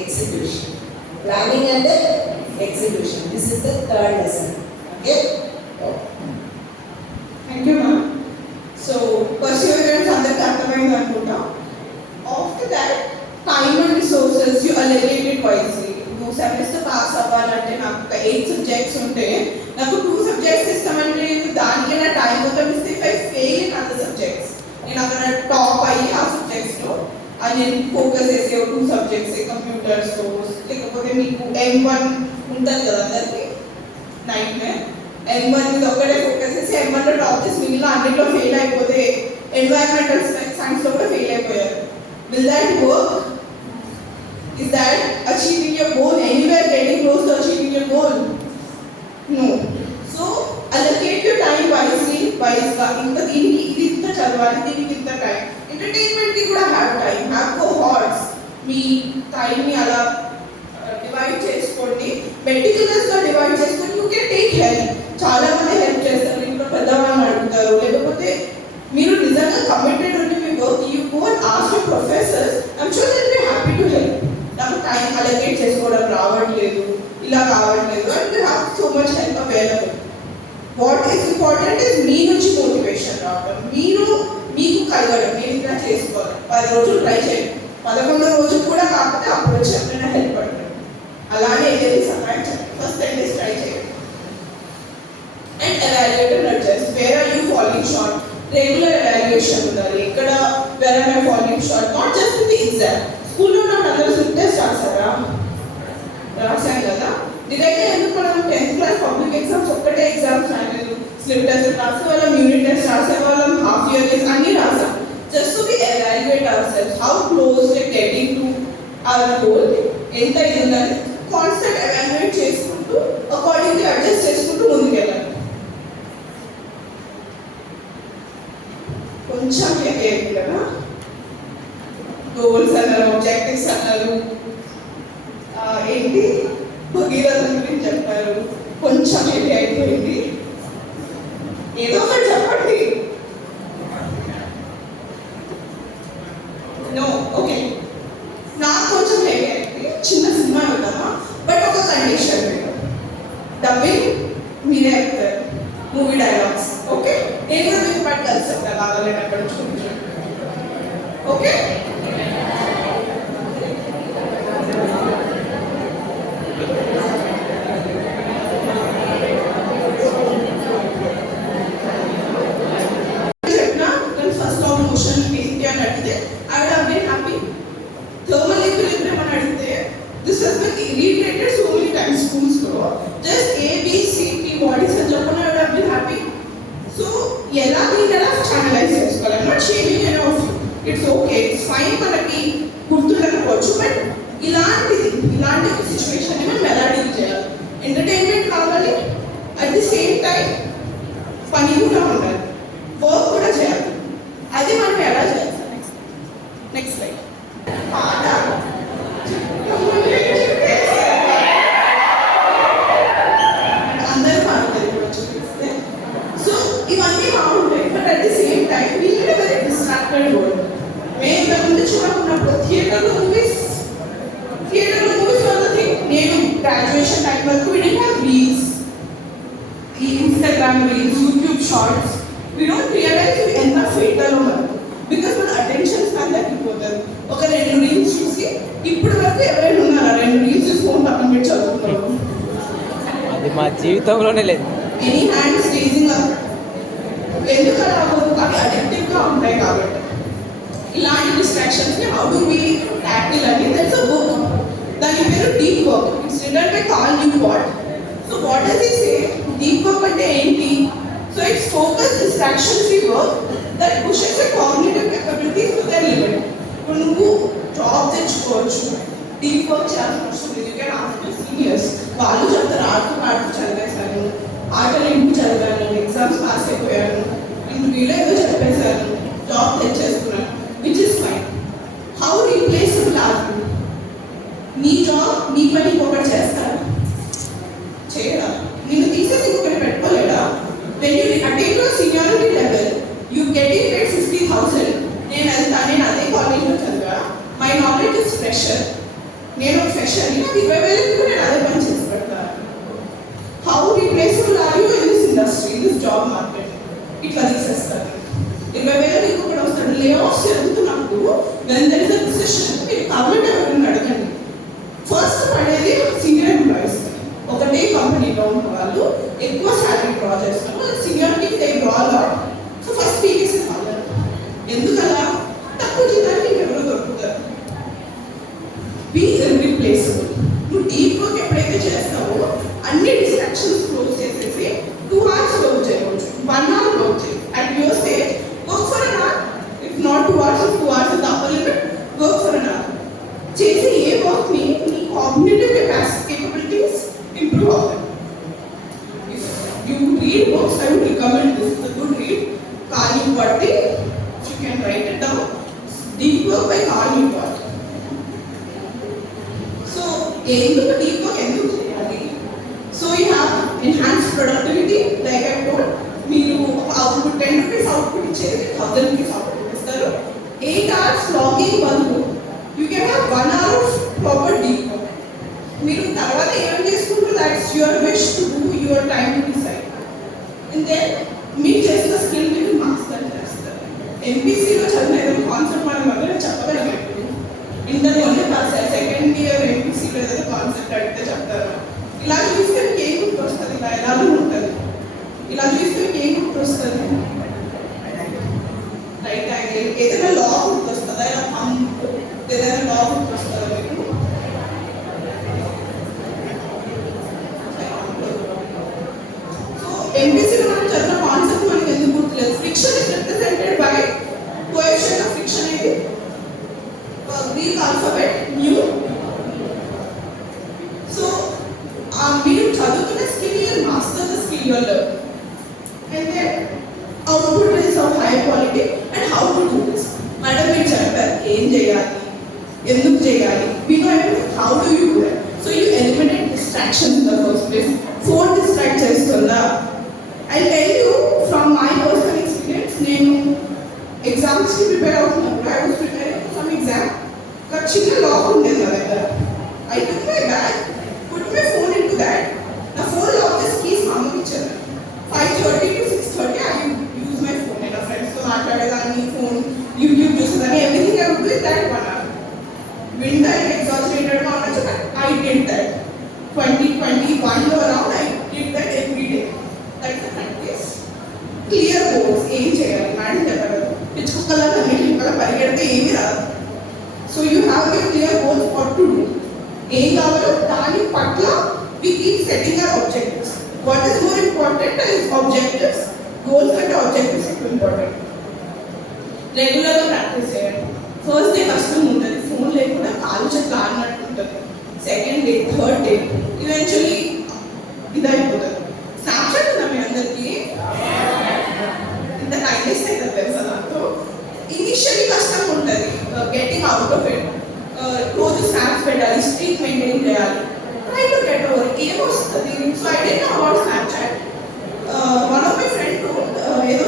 execution. Planning and execution. This is the third lesson. Okay, thank you ma'am. So perseverance అందరికీ అర్థమైంది అనుకుంటా. After that time and resources you allocated wisely. నువ్వు semester pass అవ్వాలంటే నాకు ఒక 8 subjects ఉంటే నాకు 2 subjects ఇస్తామంటే నేను దానికైనా టైం మొత్తం ఇస్తే if I fail in other subjects, నేను అక్కడ టాప్ అయ్యి ఆ సబ్జెక్ట్స్లో అది నేను ఫోకస్ చేసే 2 subjects కంప్యూటర్స్, లేకపోతే మీకు M1 ఉంటుంది కదా అందరికి నైట్, M1 మీద ఒక్కడే ఫోకస్ చేసి M1లో టాప్ చేసి మిగిలిన అన్నింటిలో ఫెయిల్ అయిపోతే ఎన్వైరన్మెంటల్ సైన్స్లో కూడా ఫెయిల్ అయిపోయారు. Will that work? Is that achieving your goal? Anywhere getting close to achieving your goal? No. So allocate your time wisely. ఇది ఇంత చదవాలి, దీనికి ఇంత టైం. ఎంటర్టైన్మెంట్కి కూడా హ్యావ్ టైం, హ్యావ్ కోహార్ట్స్. మీ టైంని అలా డివైడ్ చేసుకోండి, మెటిక్యులస్గా డివైడ్ చేసుకొని యూ కెన్ టేక్ హెల్ప్. చాలా మంది హెల్ప్ చేస్తారు, ఇంట్లో పెద్దవాళ్ళని అడుగుతారు, లేకపోతే మీరు నిజంగా కమిటెడ్ ఉండి మీ work you go and ask your professors. I'm sure they will be happy to help. నాకు టైం అలొకేట్ చేసుకోవడం రావట్లేదు, ఇలా కావట్లేదు, and you have so much help available. What is important is మీ నుంచి మోటివేషన్ రావడం, మీకు కలగడం, నేను ఇలా చేసుకోవాలి. 10 రోజులు ట్రై చేయండి, 11వ రోజు కూడా కాకపోతే అప్పుడు వచ్చి ఎప్పుడైనా హెల్ప్ పడతారు. అలానే ఏదైనా సహాయం చేయండి. ఫస్ట్ 10 days ట్రై చేయండి. And evaluate and adjust. Where are you following short? Regular evaluation ఉండాలి. ఇక్కడ where are I following short? Not just in the exam. స్కూల్లో నాకు అందరూ స్లిప్ టెస్ట్ రాసారా? రాసాం కదా. డైరెక్ట్గా ఎందుకు మనం 10th class పబ్లిక్ ఎగ్జామ్స్ ఒక్కటే ఎగ్జామ్స్ రాయలేదు. స్లిప్ టెస్ట్ రాసే వాళ్ళం, యూనిట్ టెస్ట్ రాసే వాళ్ళం, హాఫ్ ఇయర్లీస్ అన్నీ రాసాం. Just to be evaluate our self, how close we getting to our goal, ఎంత ఇది ఉందని కాన్స్టెంట్ ఎవాల్యుయేట్ చేసుకుంటూ అకార్డింగ్లీ అడ్జస్ట్ చేసుకుంటూ ముందుకెళ్ళాలి. కొంచెం హెవీ కదా, గోల్స్ అన్నారు, ఆబ్జెక్టివ్స్ అన్నారు, ఏంటి భగీరథ గురించి చెప్పారు, కొంచెం హెవీ అయిపోయింది. ఏదో ఒకటి చెప్పండి. నో, ఓకే, నాకు కొంచెం హెవీ అయింది. చిన్న సినిమా వెళ్దామా? బట్ ఒక కండిషన్, డబ్బింగ్ మీరే చెప్తారు, మూవీ డైలాగ్స్. ఓకే, నేను కూడా మీకు పాటు కలిసి చెప్తాను, బాగాలేదు అక్కడ చూపించు. ఓకే, చెప్పిన ఫస్ట్ ఆఫ్ మోషన్ ఏంటి అని అడిగితే I would have been happy. Thermal equilibrium అని అడిగితే this has been recreated so many times స్కూల్స్లో. జస్ట్ ABCD బాడీస్ అని చెప్పిన I would have been happy. So ఎలా దీన్ని ఎలా ఛానలైజ్ చేసుకోవాలి? I'm not shaming any of you, it's okay, it's fine. మనకి గుర్తుండకపోవచ్చు, బట్ ఇలాంటి సిచ్యువేషన్ మనం ఎలా డీల్ చేయాలి? ఎంటర్టైన్మెంట్ కావాలి, అట్ ది సేమ్ టైం పని కూడా ఉండాలి, వర్క్ కూడా చేయాలి. అది మనం ఎలా చేయాలి? Next slide. అందరూ పాడుతారు ఇప్పుడు చూపిస్తే. సో ఇవన్నీ బాగుంటాయి, but at the same time we live in a very distracted world. మేము ముందు చూడకున్నప్పుడు థియేటర్లో movies shorts we don't realize ఇవి ఎంత ఫేటల్ ఉన్నారు బికాస్ మన అటెన్షన్ స్పాన్ తగ్గిపోతుంది. ఒక 2 రీల్స్ చూసి ఇప్పుడు వరకు ఎవరైనా ఉన్నారా 2 రీల్స్ చూసి ఫోన్ పక్కన పెట్టి చదువుతున్నారు? అది మా జీవితంలోనే లేదు. ఎనీ హ్యాండ్స్ రేజింగ్ అప్ ఎందుకు అలా అవ్వదు? అవి అడిక్టివ్గా ఉంటాయి కాబట్టి. ఇలాంటి డిస్ట్రాక్షన్స్ని హౌ డు వి ట్యాకిల్ అని దట్స్ అ బుక్. దాని పేరు deep work. It's written by Carl Newport. So what does he say? Deep work అంటే ఏంటి? So it's focus distraction free work that pushes your cognitive capabilities to their limit. ఇప్పుడు నువ్వు job తెచ్చుకోవచ్చు, deep work చేయాల్సిన అవసరం లేదు. You can ask your seniors. వాళ్ళు చెప్తారు ఆడుతూ చదివేశాను, ఆటలు ఇంటికి చదివాను, ఎగ్జామ్స్ పాస్ అయిపోయాను, ఇంటర్వ్యూలో ఏదో చెప్పేశాను, జాబ్ తెచ్చేస్తున్నాను, which is fine. How replaceable are you? నీ జాబ్ నీ పని ఇంకొకటి చేస్తాడు చేయడా? నిన్ను తీసేసి ఇంకొకటి పెట్టుకోలేడా? When you attain your seniority level you getting paid 50,000. నేను అదే కాలేజ్లో చదివా, మై నాలెడ్జ్ ఇస్ ఫ్రెషర్, నేను ఫ్రెషర్ని, నాకు 20,000 నేను అదే పని చేసి పెడతాను. How replaceable are you in this industry, in this job market? ఇట్లా తీసేస్తారు. 20,000 ఇంకొకటి వస్తాడు. లే ఆఫ్స్ జరుగుతున్నప్పుడు when there is a recession మీరు కావాలంటే ఎవరైనా అడగండి. ఫస్ట్ పడేది సీనియర్ ఎంప్లాయీస్. ఒకటే కంపెనీలో ఉన్న వాళ్ళు ఎక్కువ శాలరీ డ్రా చేస్తున్నారు, seniority they draw lot. So first పీకేసీ వాళ్ళు ఎందుకలా? తక్కువ జీతానికి ఇంకెవరో దొరుకుతారు. Be replaceable. నువ్వు డీప్ వర్క్ ఎప్పుడైతే చేస్తావో అన్ని డిస్ట్రాక్షన్స్ క్లోజ్ చేసేసి 2 hours వర్క్ చేయవచ్చు, 1 hour వర్క్ చేయి. At your stage work for an hour. If not 2 hours, 2 hours is the upper limit, work for an hour. చేసే ఏ వర్క్ని నీ కాగ్నిటివ్ కేపబిలిటీస్ ఇంప్రూవ్ అవుతాయి. If you read books, I would recommend this. It's a good read. Carl Newport. You can write it down. Deep work by Carl Newport. So ఎందుకు deep work ఎందుకు చేయాలి? So you have enhance productivity. Like I told, మీరు అవుట్పుట్ 10 rupees output ఇచ్చేది 1000 rupees output ఇస్తారు. 8 hours logging బదులు you can have 1 hour of proper deep work. మీరు తర్వాత ఏం చేసుకుంటారు? That's your wish to do, your time to decide. And then మీరు చేసిన స్కిల్ మీరు మాస్టర్ చేస్తారు. ఎంపీసీలో చదివిన ఏదైనా కాన్సెప్ట్ మనం ఎవరైనా చెప్పగలం. ఇంటర్ ఓన్లీ పాస్ అయ్యి సెకండ్ ఇయర్ ఎంపీసీలో ఏదైనా కాన్సెప్ట్ అడిగితే చెప్తారు. ఇలా చూస్తే మీకు ఏం గుర్తు వస్తుంది? ఇలా ఎలాగో ఉంటుంది. ఇలా చూస్తే మీకు ఏం గుర్తు వస్తుంది? రైట్ యాంగిల్, ఏదైనా లా గుర్తు వస్తుందా? ఇలా పంప్, ఏదైనా లా గుర్తు వస్తుందా మీకు? సో ఎంపీసీలో మనం చదివిన కాన్సెప్ట్ మనకి ఎందుకు గుర్తులేదు? Friction is represented by coefficient of friction ఇది గ్రీక్ ఆల్ఫాబెట్ న్యూ. సో మీరు చదువుతున్న skill you're master the skill you're learn. And then output is of high quality. And how to do this? Madam మీరు చెప్పారు ఏం చేయాలి, ఎందుకు చేయాలి, we know everything. How do you do that? So you eliminate distractions in the first place. Phone distract చేస్తుందా? I'll tell you from my personal experience. నేను ఎగ్జామ్స్ కి ప్రిపేర్ అవుతున్నప్పుడు I was preparing for some exam. ఒక చిన్న లాక్ ఉండేది నా దగ్గర. I took my bag, put my phone into that. నా ఫోన్ లాక్ చేసి కీస్ మా అమ్మకి ఇచ్చాను. 5:30 to 6:30 I use my phone. నేను ఫ్రెండ్స్తో మాట్లాడేదాన్ని, ఫోన్ యూట్యూబ్ చూసేదాన్ని. Everything I would do in that 1 hour. Winter exaggerated on I did that. 2021 around I did that every day. That's the practice. Clear goals. ఏం చేయాలి? మేడం చెప్పారు పిచ్చుకుక్కల అన్నింటి కూడా పరిగెడితే ఏమి రాదు. So you have your clear goals what to do. ఏం కావాలో దాని పట్ల we keep setting our objectives. What is more important is objectives. Goals కంటే ఆబ్జెక్టివ్స్ ఎక్కువ ఇంపార్టెంట్. రెగ్యులర్గా ప్రాక్టీస్ చేయండి. ఫస్ట్ డే కష్టం ఉంటుంది, ఫోన్ లేకుండా కాలు చెట్లు ఆడినట్టు ఉంటుంది. Second day, third day eventually ఇది అయిపోతుంది. స్నాప్చాట్ ఉందా మీ అందరికీ? ఇంత టైమ్లెస్ అయితే తెలుసా నాకు. ఇనిషియల్లీ కష్టంగా ఉంటుంది గెటింగ్ అవుట్ ఆఫ్ ఇట్. రోజు స్నాప్స్ పెట్టాలి, స్ట్రీక్ మెయింటైన్ చేయాలి. Try to get over. ఏమొస్తుంది? So I don't know about Snapchat. One of my friend ఏదో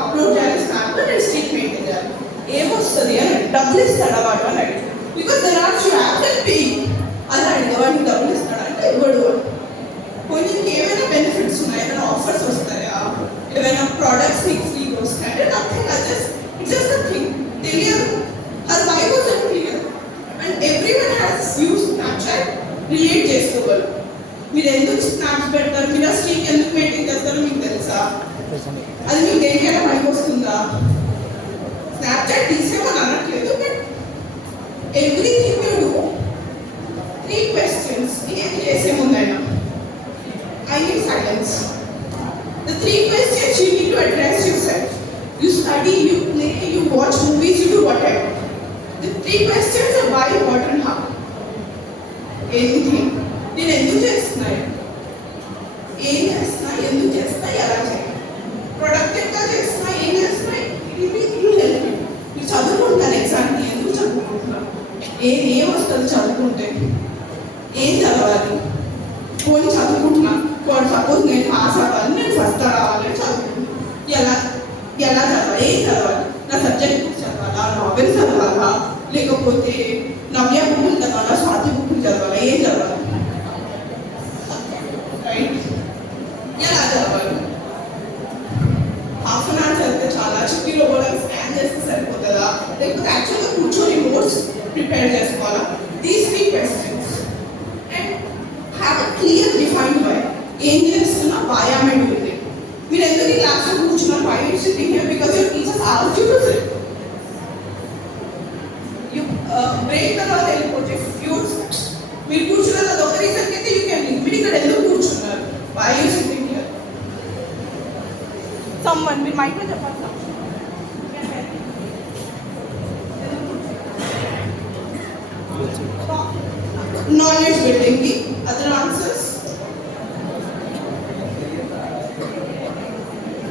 అప్లోడ్ చేయాలి స్నాప్, నేను స్ట్రీక్ మెయింటైన్ చేయాలి. ఏమొస్తుంది అని డబ్బులు ఇస్తాడా వాడు అని అడిగి. Because there are few apps that pay. అని అడిగి వాడికి డబ్బులు ఇస్తాడా అంటే ఇవ్వడు. కొన్ని ఏమైనా బెనిఫిట్స్ ఉన్నాయి, ఏమైనా ఆఫర్స్ వస్తాయా, ఏమైనా products make free was standard. Nothing. It's just a thing. తెలియదు. Her why was unclear. And everyone has used Snapchat. Relate చేసుకోగలరు. మీరు ఎందుకు స్నాప్స్ పెడతారు, మీరు ఆ స్ట్రీక్ ఎందుకు మెయింటైన్ చేస్తారో మీకు తెలుసా? అది మీకు దేనికైనా పనికి వస్తుందా? స్నాప్చాట్ తీసేమని అనట్లేదు, బట్ ఎవ్రీథింగ్ యూ డూ 3 questions ఏం చేసే ముందైనా I need silence. The 3 questions you need to address yourself. You study, you play, you watch movies, you do whatever. The 3 questions are why, what and how. Anything. నేను ఎందుకు చేస్తున్నాను, ఏం చేస్తున్నా, ఎందుకు చేస్తున్నా, ఎలా చేయాలి, ప్రొడక్టివ్గా చేస్తున్నా, ఏం చేస్తున్నా, ఇది హెల్ప్. మీరు చదువుకుంటాను ఎగ్జామ్కి, ఎందుకు చదువుకుంటున్నా, ఏం వస్తుంది చదువుకుంటే, ఏం చదవాలి, పోనీ చదువుకుంటున్నా, సపోజ్ నేను పాస్ అవ్వాలి, నేను ఫస్ట్ రావాలి, చదువుకుంటున్నా, ఎలా చదవాలి, ఏం చదవాలి, నా సబ్జెక్ట్ బుక్ చదవాలా, నావెల్ చదవాలా, లేకపోతే నవ్య బుక్కులు చదవాలా, స్వాతి బుక్కులు చదవాలా, ఏం చదవాలి, ఎలా చదవాలి, హాఫ్ అన్ అవర్ చదివితే చాలా, చిట్టీలో కూడా స్కాన్ చేస్తే సరిపోతుందా, లేకపోతే యాక్చువల్గా కూర్చొని నోట్స్ ప్రిపేర్ చేసుకోవాలా. These 3 questions and have a clear defined why. ఏం చేస్తున్నా, why am I doing it. మీరు ఎందుకు ఈ క్లాస్లో కూర్చున్నారు, why you sitting here, because your teachers asked you to sit. You break తర్వాత వెళ్ళిపోతే మీరు కూర్చున్నారు, అది ఒక రీజన్ అయితే యూ కెన్ లీవ్. మీరు ఇక్కడ ఎందుకు కూర్చున్నారు, why you sitting here. Someone మీరు మైక్లో చెప్పాలి. Knowledge building ki other answers.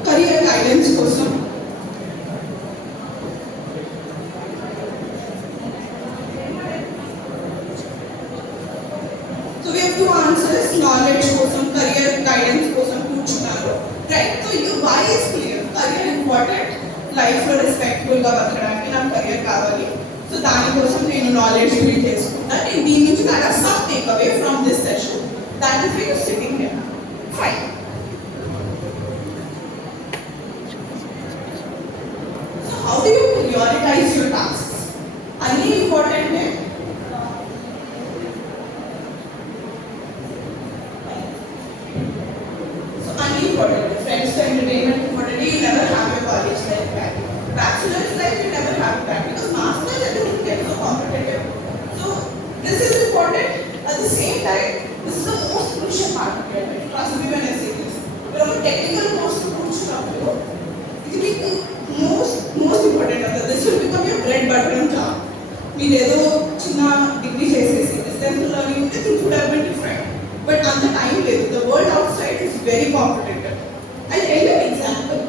Career guidance kosam. So we have 2 answers, knowledge kosam, career guidance kosam కూర్చున్నారు. Right, so your why is clear. Career important, life లో రెస్పెక్టబుల్ గా బతకడానికి నాకు career కావాలి. సో దానికోసం నేను నాలెడ్జ్ బిల్డ్ చేసుకుంటాను. నేను దీని నుంచి నాకు some take away from this session, that is why you sitting here. Fine. So how do you prioritize your tasks? అన్ని ఇంపార్టెంట్. సో అన్ని ఇంపార్టెంట్. ఫ్రెండ్స్ తో entertainment important. You never have a college life back. Bachelor's life you never have it back, because master's everything gets so competitive. So this is important. At the same time, this is the most crucial part of your life. Trust me when I say this. But on a technical course to కూర్చున్నప్పుడు it will be most important. This will become your bread butter and job. మీరు ఏదో చిన్న డిగ్రీ చేసేసి distance learning ఉంటే things would have been different. But అంత టైం లేదు. The world outside is very competitive. I'll tell you an example.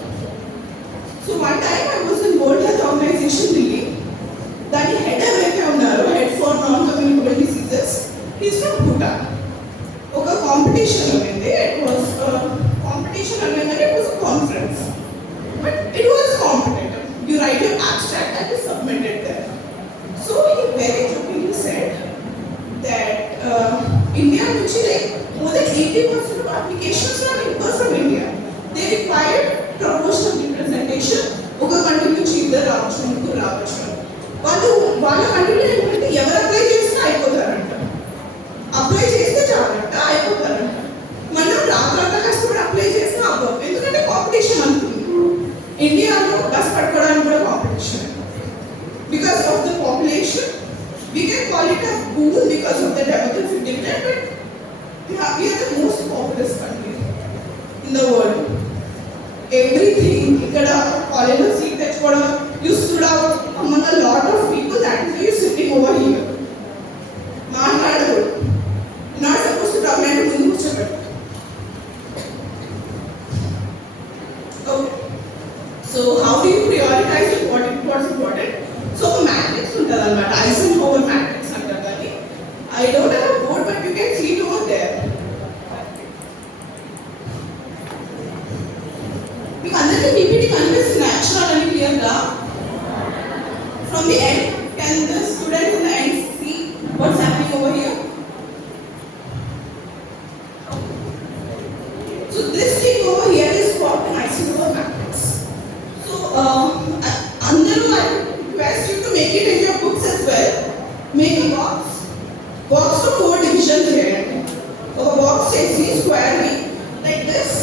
So one time I was in World Health Organization Delhi. దాని హెడ్ ఎవరైతే ఉన్నారో, head for non communicable diseases, is from Bhutan. ఒక కాంపిటీషన్ ఉంది. It was competition అనగానే it was conference, but it was competitive. You right your abstract and you submit it there. So he very jokingly said that India నుంచి like more than 80% of applications are from India. They required proportional representation. ఒక కంట్రీ నుంచి ఇద్దరు రావచ్చు, ముగ్గురు రావచ్చు. వాళ్ళ కంట్రీలో ఏంటంటే ఎవరు అప్లై చేసినా అయిపోతారంట, అప్లై చేస్తే చాలంట, అయిపోతారంట. మనం రాత్రంతా కష్టపడి అప్లై చేసినా అవ్వదు, ఎందుకంటే కాంపిటీషన్ అనుకుంది. ఇండియాలో బస్ పట్టుకోవడానికి కూడా competition. Because of the population we can call it a boom because of the demographic dividend, but we are the most populous country in the world. Everything ఇక్కడ కాలేజ్లో సీట్ తెచ్చుకోవడం, you stood out among a lot of people, that is why you sitting over here. మాట్లాడకూడదు, not supposed to talk, అంటే ముందు కూర్చోబెట్టు. Okay, so how do you prioritize what's important? So a matrix ఉంటుంది అన్నమాట, Eisenhower matrix అంటారు దాన్ని. I don't have a board, but you can see it over there. మీకు అందరికీ PPT కనిపిస్తుంది యాక్చువల్ అని క్లియర్గా? From the end, can the students in the end see what's happening over here? So this thing over here is called an Eisenhower matrix. Box లో 4 division చేయండి. ఒక box చేసి square ని like this,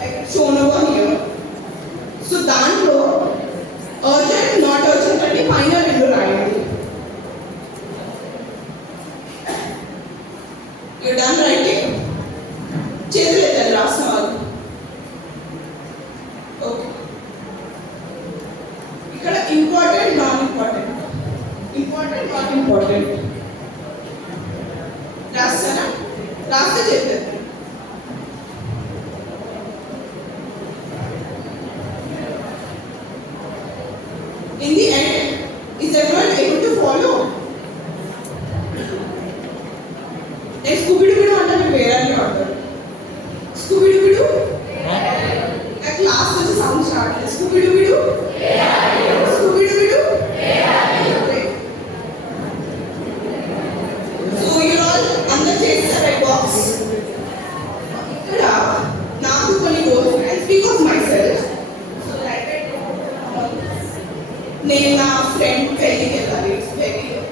like shown over here. So దాంట్లో urgent not urgent అంటే పైన 2 రాయండి. You done writing? చేతులు ఎత్తండి రాసిన వాళ్ళు. ఓకే, ఇక్కడ important non important, important not important రాస్తారా? రాస్తే చెప్పేది. In the end, is everyone able to follow? Next, Scooby-Doo అంటే మీ పేరని అంటారు. Scooby-Doo, like last నుంచి సౌండ్ స్టార్ట్ చేసి Scooby-Doo, Scooby-Doo. Okay. So you all అందరూ చేస్తారు ఈ బాక్స్. ఇక్కడ నాకు కొన్ని గోల్స్ ఉన్నాయి. Speak of my self. So like నేను నా ఫ్రెండ్ పెళ్ళికి వెళ్ళాలి.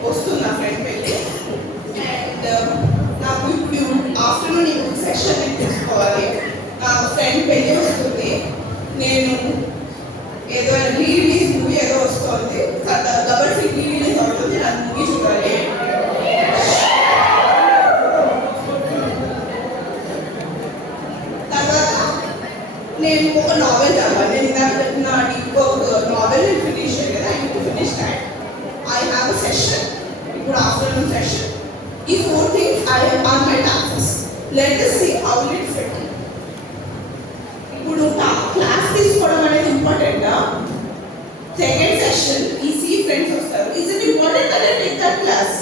వస్తుంది నా ఫ్రెండ్ పెళ్ళి. అండ్ నాకు ఇప్పుడు ఆఫ్టర్నూన్ ఈ సెషన్ నేను తీసుకోవాలి. నా ఫ్రెండ్ పెళ్ళి వస్తుంది. నేను ఏదో రిలీజ్ మూవీ ఏదో వస్తుంది, గబ్బర్ సింగ్ రిలీజ్ అవుతుంది, నాకు మూవీ చూడాలి. తర్వాత నేను ఒక నావెల్ చదవాలి. నేను ఇందాక చెప్పిన ఇంకొక నావెల్ నేను ఫినిష్ చేయలేదు. I need to finish that. I have a session, ఇప్పుడు ఆఫ్టర్నూన్ సెషన్. ఈ 4 things I are my tasks. Let us see how will it fit. ఇప్పుడు క్లాస్ తీసుకోవడం అనేది ఇంపార్టెంటా? సెకండ్ సెషన్ ఈసీ ఫ్రెండ్స్ వస్తారు. Is it important that I take that class?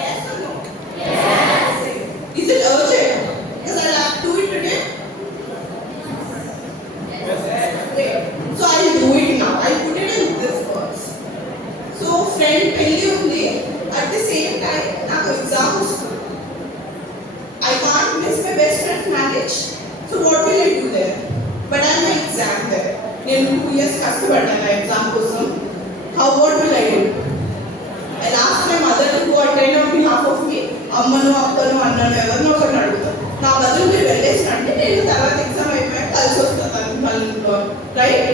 Yes or no? Yes. Is it urgent? Because I'll have to do it today. Wait. So I'll do it now. I'll put it in this box. So friend పెళ్ళి ఉంది. At the same time, నాకు ఎగ్జామ్ వస్తుంది. I can't miss my best friend's marriage. So what will I do there? But I'm an exam there. నేను 2 years కష్టపడ్డాను ఆ ఎగ్జామ్ కోసం. How what will I do? I'll ask my mother to go attend on behalf of me. అమ్మను అక్కను అన్నను ఎవరినో ఒకరిని అడుగుతాను. నా బదులు మీరు వెళ్ళేసినంటే నేను తర్వాత ఎగ్జామ్ అయిపోయాక కలిసి వస్తాను మళ్ళీ, రైట్?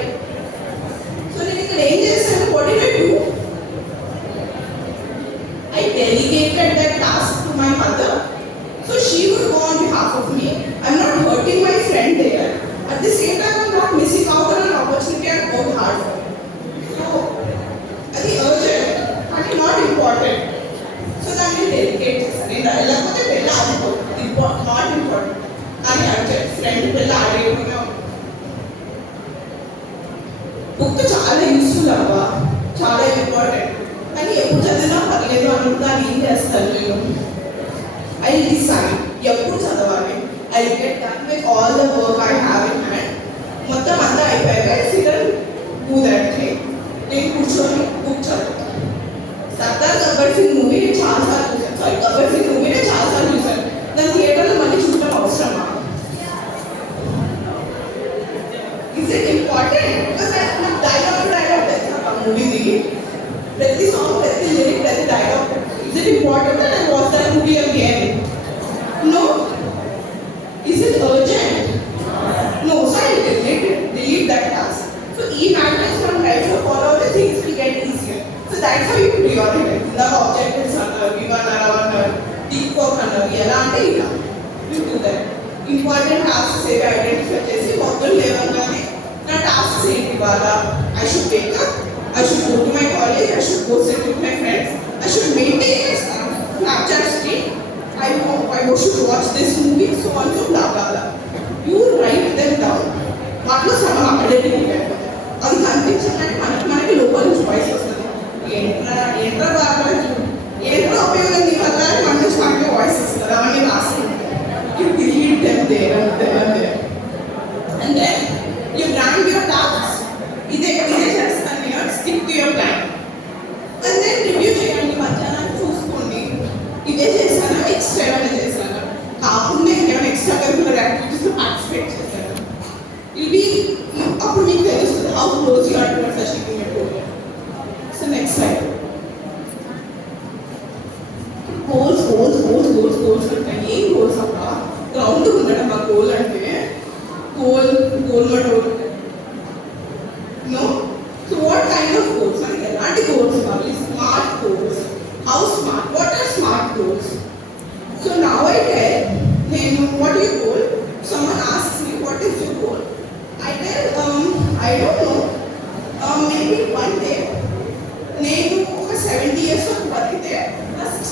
సో నేను ఇక్కడ ఏం చేశాను? What did I do? I delegated that task to my mother, so she would go on behalf of me. I'm not hurting my friend there. At the same time, I'm not missing out on an opportunity I worked hard for. So, I think urgent and not important. So that we delegate this. లేకపోతే పెళ్ళి ఆగిపోతుంది. Not important కానీ urgent. Friend పెళ్ళి ఆడేయకుండా. బుక్ చాలా యూస్ఫుల్ అవ్వ, చాలా ఇంపార్టెంట్. కానీ ఎప్పుడు చదివినా పర్లేదు అనుకుంటాను. ఏం చేస్తాను నేను? ఐ డిసైడ్ ఎప్పుడు చదవాలి. I get done with all the work I have in hand. మొత్తం అంతా అయిపోయాక SIT and do that thing. నేను కూర్చొని బుక్ చదువుతాను. సర్దార్ గబ్బర్ సింగ్ మూవీ నేను చాలాసార్లు చూసాను. గబ్బర్ సింగ్ మూవీ నేను చాలాసార్లు చూసాను. దాని థియేటర్లో మళ్ళీ చూడటం అవసరమా? Is it important? నాకు డైలాగ్ తెలుసు ఆ మూవీది. ప్రతి సాంగ్, ప్రతి లిరిక్, ప్రతి dialogue. Is it important that I watch that movie again? No. Is it urgent? No. So I delete that task. So e-matrix from life to follow the things will get easier. So that's how you prioritize. The objectives are given, deep work ఎలా అంటే ఇలా you do that. Important tasks ఏవి ఐడెంటిఫై చేసి మొత్తం లేవగానే నా టాస్క్స్ ఏంటి ఇవాళ? I should wake up. I should go to my college, I should go sit with my friends, I should maintain a Snapchat streak, I should watch this movie, so on, so blah blah blah. You write them down. వాటిలో సగం అక్కడే వెళ్ళిపోయారు. అది కనిపించాలంటే మనకి లోపల నుంచి వాయిస్ వస్తుంది. ఏంట్రా బాగా ఏంట్రా ఉపయోగం నీ వల్ల మన నుంచి మనకి వాయిస్ వస్తుంది. అవన్నీ రాసి you delete them there and there. And then you rank your tasks. ఇదే చేస్తాను నేను. Stick to your plan.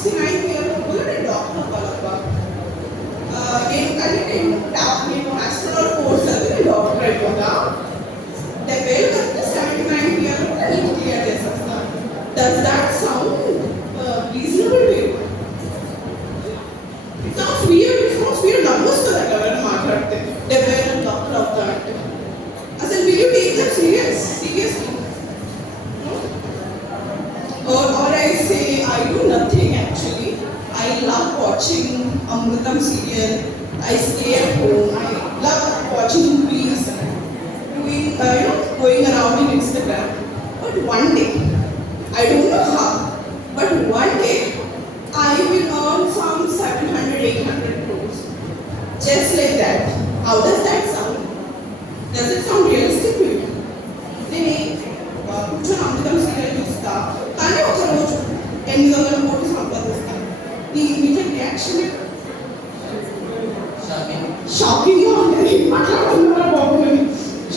69 ఇయర్ లోపల నేను డాక్టర్ అవ్వాలబ్బా. నేను ఆస్ట్రోనాట్ కోర్స్ అది నేను డాక్టర్ అయిపోతా. 70 కంటే 79 ఇయర్ లోపల నేను క్లియర్ చేసేస్తాను. Does that sound reasonable to you? It's not weird నమ్మొస్తుంది అట్లా ఎవరైనా మాట్లాడితే 70 ఏళ్ళ డాక్టర్ అవుతా అంటే. అసలు will you take them seriously? Or I say I do nothing actually. I love watching Amrutam serial. I stay at home. I love watching movies, going around in Instagram. But one day, I don't know how, but one day I will earn some 700-800 crores. Just like that. How does that sound? Does it sound realistic to you? నేను కూర్చొని అమృతం సీరియల్ చూస్తా, కానీ ఒక రోజు 800 కోట్లు సంపాదిస్తాను. మీకు రియాక్షన్ షాకింగ్గా ఉంటుంది. మాట్లాడుతున్నారా బాగుంటుంది,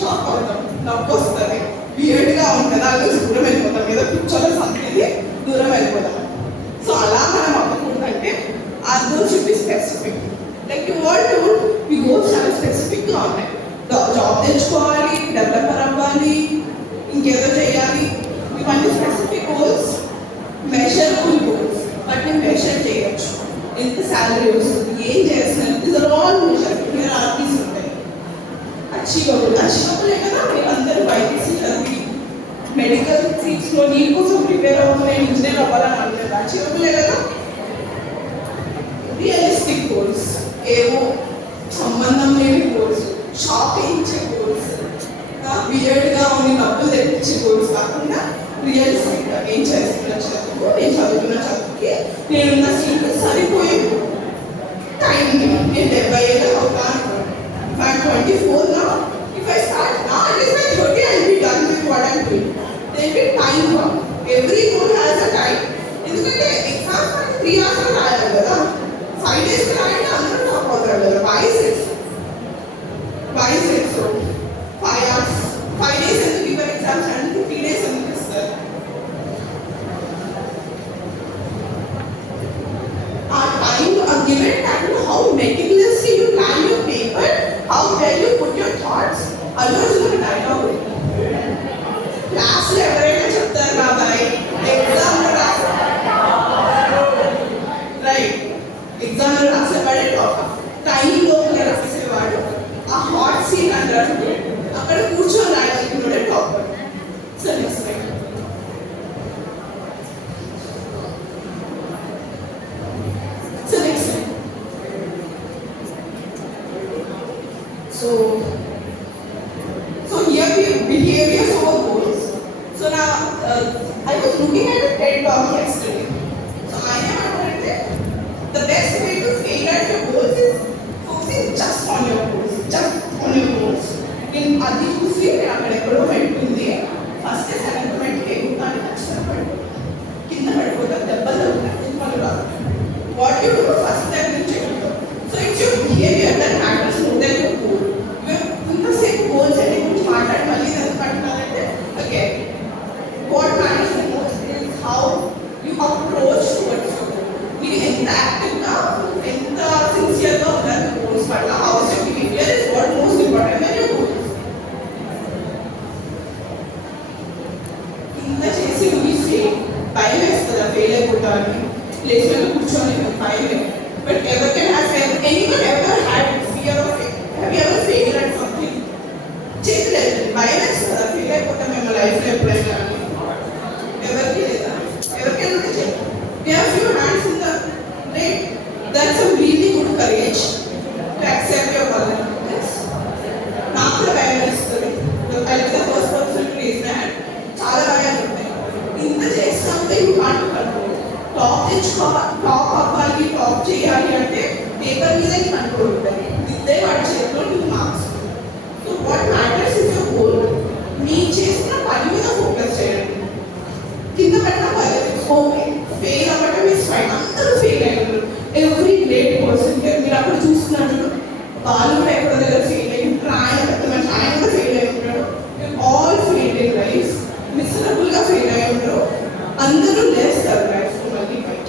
షాక్ అవుతాం, నవ్వు వస్తుంది, వియర్డ్గా ఉంటుంది. అలా దూరం వెళ్ళిపోతాం, ఏదో పిక్చర్లో సంతేది దూరం వెళ్ళిపోతాం. సో అలా మనం అవ్వకూడదంటే అర్థం చూపి specific. Like you want to me goals చాలా స్పెసిఫిక్గా ఉన్నాయి. జాబ్ తెచ్చుకోవాలి, డెవలపర్ అవ్వాలి, ఇంకేదో చేయాలి, ఇవన్నీ స్పెసిఫిక్ గోల్స్, మెజరబుల్ గోల్స్. వాటిని మెజర్ చేయొచ్చు. ఎంత శాలరీ వస్తుంది, ఏం చేస్తున్నారు, దీస్ ఆర్ ఆల్ మెజర్. మీరు ఆర్టీస్ ఉంటాయి. అచీవబుల్ కదా. మీరు అందరూ బైపీసీ చదివి మెడికల్ సీట్స్లో నీట్ కోసం ప్రిపేర్ అవుతున్నాయి, ఇంజనీర్ అవ్వాలని అంటారు. అచీవబులే కదా. రియలిస్టిక్ గోల్స్, ఏవో సంబంధం లేని గోల్స్, షాక్ ఇచ్చే గోల్స్, వియర్డ్గా ఉండి నవ్వులు తెప్పించే గోల్స్ కాకుండా రియలిస్టిక్గా ఏం చేస్తున్నా చదువు, నేను చదువుతున్న చదువుకి నేనున్న సీట్ సరిపోయే టైంకి. నేను 70 ఏళ్ళు అవుతాను. If I'm 24 now, if I start now, at least by 30 I'll be done with what I'm doing. There'll be time for every goal has a time. ఎందుకంటే ఎగ్జామ్స్ మనకి 3 hours రాయాలి కదా, 5 days రాయండి, అందరూ టాప్ అవుతారు కదా. Why is it so? 5 hours, 5 days ఎందుకు ఇవ్వరు ఎగ్జామ్స్ అంటే 3 days ఎందుకు ఇస్తారు? ఆ time given time, how meticulously you plan your paper, how well you put your thoughts. Allu డైలాగ్ క్లాస్లో ఎవరైనా చెప్తారు బాబాయ్, ఎగ్జామ్లో రాసేవాడే టాప్. టైంలో రాసేవాడు, ఆ హాట్ సీన్ అంటారు, అక్కడ కూర్చొని రాయగలిగినోడే టాపర్. సరే So here we have behaviors over goals. So now I was looking at a TED talk yesterday. So I am wondering, the best way to fail at your goals is focusing just on your goals. నేను అది చూసి నేను అక్కడ ఎక్కడో పెట్టుకుంది. ఫస్ట్ సెలెక్ట్మెంట్కి ఎగుతాను, కష్టపడి కింద పడిపోతాను, దెబ్బలు రాదు. What you do first step నుంచి ఎక్కుతాం. So it's your behaviour that matters more than your goal. ఇంతసేపు గోల్స్ అన్ని గురించి మాట్లాడి మళ్ళీ ఎందుకు పట్టుకోవాలంటే okay, what matters the most is how you approach towards your goal. మీరు ఎంత యాక్టివ్గా, ఎంత సిన్సియర్గా ఉన్నారు గోల్స్ పట్ల, how is your behaviour is what most important than your goals. కింద చేసి ఊసి భయం వేస్తుంది, ఫెయిల్ అయిపోతాను ప్లేస్లో కూర్చొని భయమే. బట్ ఎవరికైనా anyone ever had fear of it? Have you ever failed at something? చేయలేదు, భయం వేస్తుందా ఫెయిల్ అయిపోతాం మేము లైఫ్లో ఎప్పుడైనా? ఎవరికి లేదా? ఎవరికైనా చెప్పు. We have few hands in the right. That's a really good courage to accept your vulnerabilities. నాకు కూడా భయం వేస్తుంది. I'll be the first person to raise my hand. చాలా భయాలు ఉంటాయి. ఇంత చేస్తాంటే you can't control. టాప్ తెచ్చుకోవాలి, టాప్ అవ్వాలి, టాప్ చేయాలి అంటే పేపర్ మీద కంట్రోల్ ఉంటుంది. ఇదే వాడి చేతిలో 2 marks. So what matters is your goal. మీ చేసిన పని మీద ఫోకస్ చేయండి. కింద పెట్టిన ఓకే, ఫెయిల్ అవ్వడం ఇస్ ఫైన్. అందరూ ఫెయిల్ అయ్యారు. ఎవ్రీ గ్రేట్ పర్సన్ మీరు అక్కడ చూస్తున్నారు, వాళ్ళు కూడా ఎక్కడ దగ్గర ఫెయిల్ అయ్యి ఉంటారు. ఆయన పెద్ద మనిషి, ఆయన కూడా ఫెయిల్ అయ్యి ఉంటారు. ఆల్ ఫెయిల్ ఇన్ లైఫ్, మిసరబుల్గా ఫెయిల్ అయ్యి ఉంటారు. అందరూ లేస్తారు లైఫ్ మళ్ళీ బయట.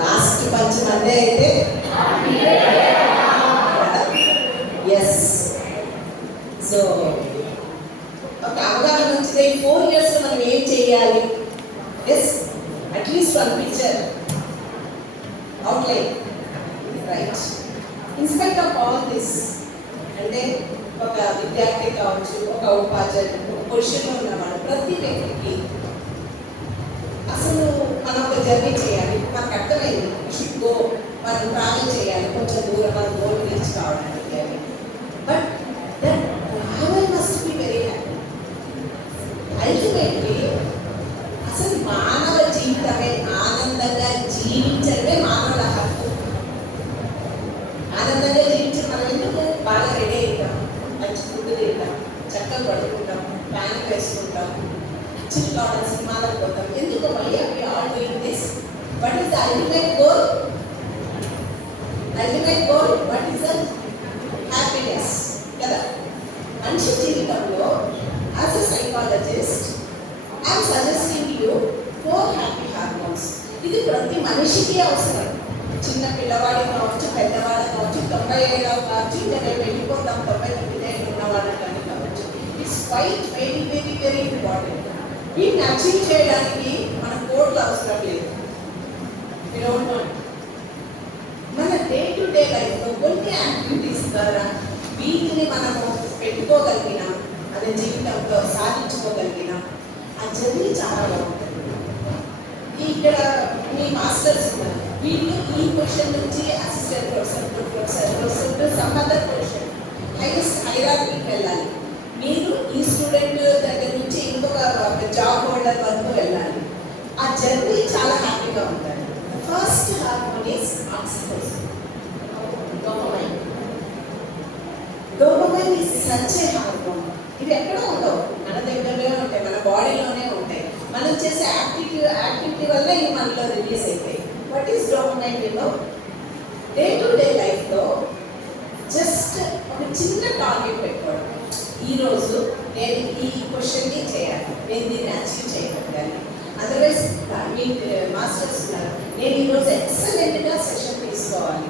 లాస్ట్ పంచ్ మండే అయితే ఎస్. సో ఒక అవగాహన వచ్చింది. ఈ 4 years మనం ఏం చేయాలి? Yes, at least 1 picture outline, right. In spite of all this అంటే ఒక విద్యార్థి కావచ్చు, ఒక ఉపాధ్యాయుడు, ఒక పొజిషన్లో ఉన్నవాడు, ప్రతి వ్యక్తికి అసలు మనం ఒక జర్నీ చేయాలి. మనకు అర్థమైంది షుడ్ గో, మనం ట్రావెల్ చేయాలి కొంచెం దూరం, మన గోల్ రీచ్ కావడానికి అని. But that travel must be very happy. Ultimately అసలు మానవ జీవితమే ఆనందంగా జీవించడమే మానవుల హక్కు. ఆనందంగా జీవించడం మనం ఎందుకు బాగా రెడీ అవుతాం, మంచి ఫుడ్ తింటాం, చక్కగా పడుకుంటాం, ప్యాన్ వేసుకుంటాం, చిరుకావడం సినిమాలకు పోతాం. ఎందుకు? Why are we all doing this? What is the ultimate goal? Ultimate goal what is the happiness కదా. మనిషి జీవితంలో as a psychologist I'm suggesting you 4 happy hormones. ఇది ప్రతి మనిషికి అవసరం. చిన్న పిల్లవాడికి కావచ్చు, పెద్దవాడికి కావచ్చు, 90 ఏళ్ళ కావచ్చు, ఇంకా రేపు వెళ్ళిపోతాం 99 ఏళ్ళు ఉన్న వాళ్ళకి కావచ్చు. It's quite very very very important. వీటిని అచీవ్ చేయడానికి మన కోడ్లు అవసరం లేదు. మన డే టు డే లైఫ్లో కొన్ని యాక్టివిటీస్ ద్వారా వీటిని మనము పెట్టుకోగలిగినాం, అదే జీవితంలో సాధించుకోగలిగినాం. ఆ జర్నీ చాలా బాగుంటుంది. ఇక్కడ మీ మాస్టర్స్ ఉన్నారు, వీళ్ళు ఈ క్వశ్చన్ నుంచి అసిస్టెంట్ ప్రొఫెసర్ సంబంధ క్వశ్చన్ హైయెస్ట్ హైరార్కీకి వెళ్ళాలి. మీరు ఈ స్టూడెంట్ దగ్గర నుంచి ఇంకొక జాబ్ హోల్డర్ వరకు వెళ్ళాలి. ఆ జర్నీ చాలా హ్యాపీగా ఉంటుంది. First hormone is oxytocin, dopamine. Dopamine is such a hormone. ఇవి ఎక్కడో ఉండవు, మన దగ్గరనే ఉంటాయి, మన బాడీలోనే ఉంటాయి. మనం చేసే యాక్టివిటీ వల్ల ఇవి మనలో రిలీజ్ అవుతాయి. What is dopamine? Day to day లైఫ్లో జస్ట్ ఒక చిన్న టార్గెట్ పెట్టుకోవడం. ఈరోజు నేను ఈ క్వశ్చన్ని చేయాలి, నేను దీన్ని అచీవ్ చేయగలగాలి. అదర్వైజ్ మీ మాస్టర్స్ ఉన్నారు, నేను ఈరోజు ఎక్సలెంట్గా సెషన్ తీసుకోవాలి.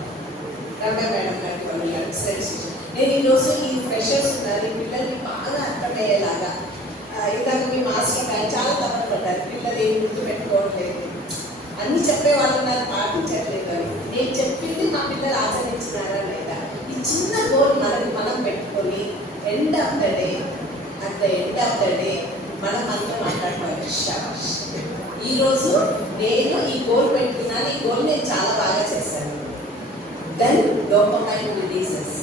రమ్య మేడం గారికి వాళ్ళు ఎక్సలెంట్ సెషన్. నేను ఈరోజు ఈ ఫ్రెషర్స్ ఉన్నారు, ఈ పిల్లల్ని బాగా అర్థమయ్యేలాగా. ఇందాక మీ మాస్టర్ గారు చాలా తప్పని పడ్డారు, పిల్లలు ఏం గుర్తు పెట్టుకోవట్లేదు, అన్నీ చెప్పే వాళ్ళు ఉన్నారు, పాటించట్లేదు అని. నేను చెప్పింది మా పిల్లలు ఆచరించినారా లేదా? ఈ చిన్న గోల్ మనం పెట్టుకొని end of the day, at the end of the day మనం అంతా మాట్లాడుకోవాలి. షాబాష్, ఈరోజు నేను ఈ గోల్ పెట్టుకున్నాను, ఈ గోల్ నేను చాలా బాగా చేశాను. Then dopamine releases.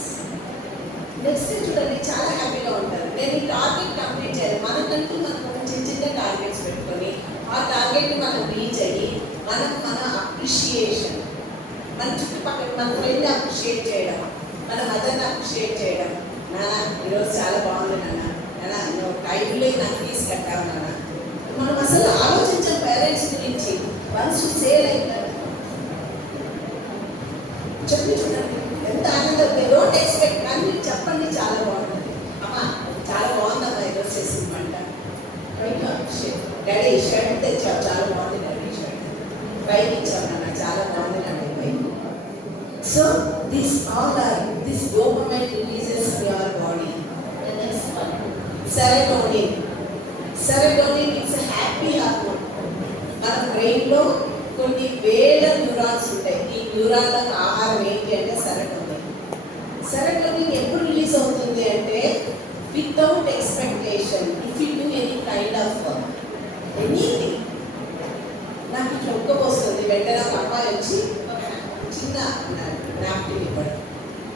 నెక్స్ట్ చూడండి, చాలా హ్యాపీగా ఉంటారు. నేను ఈ టార్గెట్ కంప్లీట్ చేయాలి. మనకంటూ మనకు చిన్న చిన్న టార్గెట్స్ పెట్టుకొని ఆ టార్గెట్ని మనం రీచ్ అయ్యి మనకు మన అప్రిషియేషన్, మన చుట్టుపక్కల మన ఫ్రెండ్ని అప్రిషియేట్ చేయడం, మన మదర్ని అప్రిషియేట్ చేయడం. నాన్న ఈరోజు చాలా బాగుంది నాన్న, నాన్న నువ్వు టైంలో నాకు ఫీజు కట్టావు నాన్న. మనం అసలు ఆలోచించాం పేరెంట్స్ గురించి. వన్స్ సే లైక్ చెప్పి చూడండి ఎంత ఆనందం. డోంట్ ఎక్స్పెక్ట్, కానీ మీరు చెప్పండి చాలా బాగుంటుంది. అమ్మా చాలా బాగుందమ్మా ఈరోజు చేసిన పంట. డాడీ షర్ట్ తెచ్చావు, చాలా బాగుంది డాడీ షర్ట్. బైక్ ఇచ్చావు నాన్న, చాలా బాగుంది daddy bike. So this all are this dopamine releases your body. Serotonin. Serotonin it's happy hormone. మన బ్రెయిన్లో కొన్ని వేల న్యూరాన్స్ ఉంటాయి. ఈ న్యూరాన్లకు ఆహారం ఏంటి అంటే సెరోటోనిన్. సెరోటోనిన్ ఎప్పుడు రిలీజ్ అవుతుంది అంటే without expectation, if you do any kind of work, anything. నాకు ఇట్లా ఒక్కపోస్తుంది, వెంటనే ఒక అబ్బాయి వచ్చి చిన్న నాప్కిన్ ఇవ్వడం.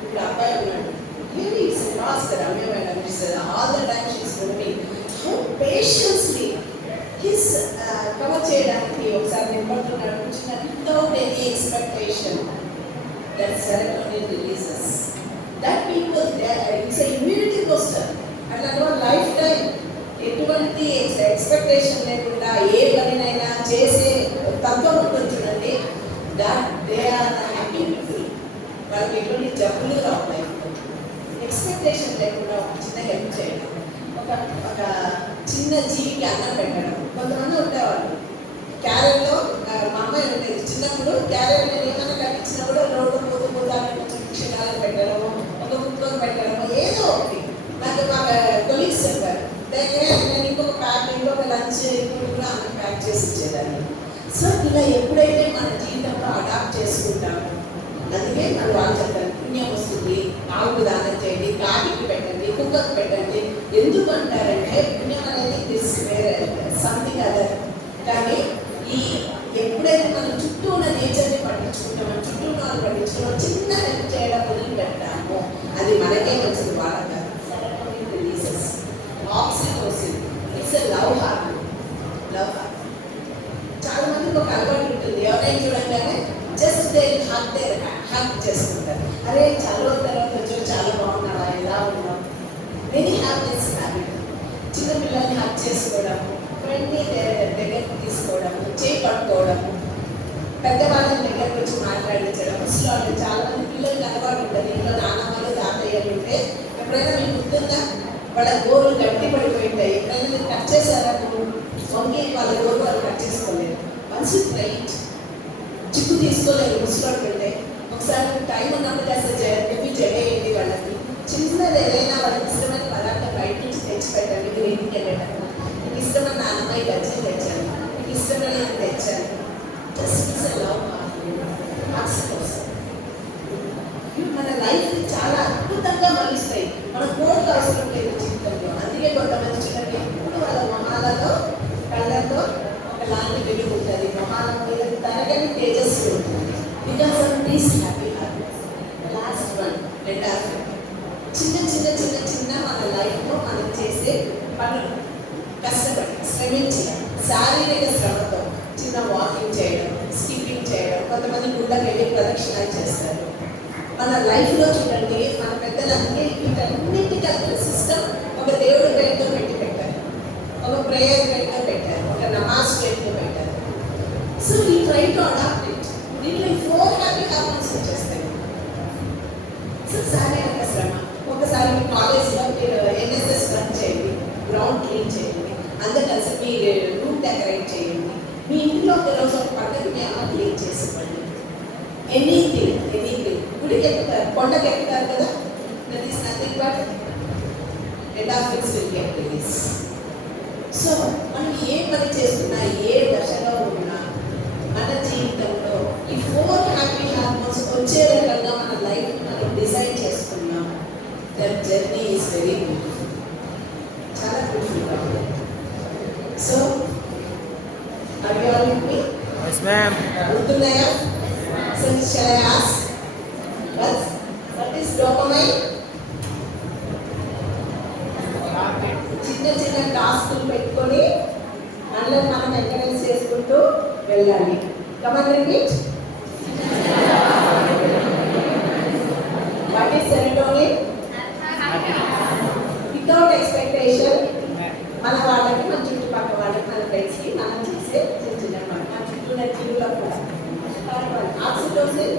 ఇప్పుడు అబ్బాయి ఉన్నాడు, really it's a task that Ramya madam is all the time she's doing. How patiently his cover చేయడానికి ఒకసారి నిలబడుతున్నాడు కూర్చున్న without any expectation. That serotonin releases. That people it's immunity booster. అట్లా లైఫ్ టైం ఎటువంటి ఎక్స్పెక్టేషన్ లేకుండా ఏ పనినైనా చేసే తత్వం ఉంటుంది చూడండి. That they are the happy people. వాళ్ళకి ఎటువంటి జబ్బులు రావు లైఫ్లో. ఎక్స్పెక్టేషన్ లేకుండా ఒక చిన్న హెల్ప్ చేయడం, ఒక చిన్న జీవికి అన్నం పెట్టడం. కొంతమంది ఉండేవాళ్ళు క్యారెట్లో మా అమ్మాయి ఉండేది చిన్నప్పుడు క్యారెట్ నేను ఏమైనా కట్టించినప్పుడు రోడ్డు పోతూ పోతాను కొంచెం క్షణాలు పెట్టడము ఒక కుక్కలు పెట్టడము ఏదో ఒకటి నాకు మా కొలీగ్స్ చెప్పారు దగ్గర నేను ఇంకొక లంచ్ ఇంకోటి కూడా ఆమె ప్యాక్ చేసి ఇచ్చేదాన్ని. సో ఇలా ఎప్పుడైతే మన జీవితంలో అడాప్ట్ చేసుకుంటామో అందుకే మనం వాళ్ళు చెప్తారు పుణ్యం వస్తుంది, ఆవుకు దానం చేయండి, కాకికి పెట్టండి, కుక్కకు పెట్టండి. ఎందుకు అంటారంటే పుణ్యం అనేది దిస్ సంథింగ్ అదర్. కానీ ఈ ఎప్పుడైతే మనం చుట్టూ ఉన్న నేచర్ని పట్టించుకుంటామో చుట్టూ ఉన్న వాళ్ళు పట్టించుకున్నామో చిన్న హెల్ప్ చేయడం మొదలు పెట్టాము అది మనకే మంచిది. వాళ్ళ releases oxytocin it's a love hormone. Love hormone చాలా మందికి ఒక అలవాటు ఉంటుంది. ఎవరైనా చూడంగానే జస్ట్ దే హగ్ చేసుకుంటారు. అరే చాలా తర్వాత వచ్చి చాలా బాగున్నావా, ఎలా ఉన్నావు. Very happiness habit. చిన్నపిల్లల్ని హగ్ చేసుకోవడము, ఫ్రెండ్ని దగ్గరకు తీసుకోవడము, చేయి పట్టుకోవడము, పెద్దవాళ్ళని దగ్గరకు వచ్చి మాట్లాడించడం. ముసలి చాలా మంది పిల్లలకి అలవాటు ఉంటుంది. ఇంట్లో నాన్నమ్మలు తాతయ్యలు ఉంటే ఎప్పుడైనా మీకు గుర్తుందా వాళ్ళ గోర్లు గట్టి పడిపోయి ఉంటాయి. ఎప్పుడైనా మీరు కట్ చేశారా వంగి వాళ్ళ గోరు వాళ్ళు కట్ చేసుకోలేదు. వన్స్ ఇట్ రైట్ చిక్కు తీసుకోలేదు ముసలోకి వెళ్తే ఒకసారి టైం ఉన్నప్పుడు కాస్త చేయండి వాళ్ళకి. చిన్నది ఏదైనా వాళ్ళకి ఇష్టమైన పదార్థం బయట నుంచి తెచ్చి పెట్టండి. మీరు ఇంటికి వెళ్ళేటప్పుడు మీకు ఇష్టమైన అన్నమాయి గజ్జలు తెచ్చాను, మీకు ఇష్టమైన తెచ్చాను. జస్ట్ లవ్ మన లైఫ్ని చాలా అద్భుతంగా మలుస్తాయి. మన కోర్టు అవసరం లేదు జీవితంలో. అందుకే కొంతమంది చిన్నవి ఎప్పుడు వాళ్ళ మొహాలలో కళ్ళతో ఒకలాంటి వెలుగు ఉంటుంది, మొహాల మీద తరగని తేజస్సు ఉంటుంది. Because of these happy habits. Last one చిన్న చిన్న చిన్న చిన్న మన లైఫ్లో మనం చేసే పనులు కష్టపడి శ్రమించి శారీరక శ్రమతో చిన్న వాకింగ్ చేయడం, స్కిప్పింగ్ చేయడం, కొంతమంది గుళ్ళకి వెళ్ళి ప్రదక్షిణాలు చేస్తారు. మన లైఫ్లో చూడండి మన పెద్దలన్నీ వీటన్నిటికీ సిస్టమ్ ఒక దేవుడి పేరుతో పెట్టారు, ఒక ప్రేయర్ పేరుతో పెట్టారు, ఒక నమాజ్ పేరుతో పెట్టారు. So we try to adapt it. దీంట్లో 4 హ్యాపీ హార్మోన్స్ వచ్చేస్తాయి. సో శారీరక శ్రమ. ఒకసారి మీ కాలేజ్లో మీరు ఎన్ఎస్ఎస్ వర్క్ చేయండి, గ్రౌండ్ క్లీన్ చేయండి, అందరు కలిసి మీ రూమ్ డెకరేట్ చేయండి. మీ ఇంట్లో ఒక రోజు ఒక పక్కన మీ అమ్మ క్లీన్ చేసివ్వండి. ఎనీథింగ్ గుడికి ఎక్కుతారు, కొండకి ఎక్కుతారు కదా, that is nothing but endorphins will get release. So మనం ఏ పని చేస్తున్నా, ఏ దశలో ఉన్నా మన జీవితంలో ఈ 4 హ్యాపీ హార్మోన్స్ వచ్చే రకంగా మన లైఫ్ మనం డిజైన్ చేసుకున్నాం. That journey is very beautiful, చాలా బ్యూటిఫుల్గా ఉంది. So are you all with me? Yes, ma'am. గుర్తున్నాయా? So shall I ask? What is dopamine? చిన్న చిన్న టాస్కులు పెట్టుకొని అందులో మనం ఎంకరేజ్ చేసుకుంటూ వెళ్ళాలి. Come on repeat. What is serotonin? Without expectation మన వాళ్ళకి, మన చుట్టుపక్కల వాళ్ళకి, మన ఫ్రెండ్స్కి మనం చేసే చిన్న చిన్న పని, మన చుట్టూ ఉన్న జీవులకు కూడా. Oxytocin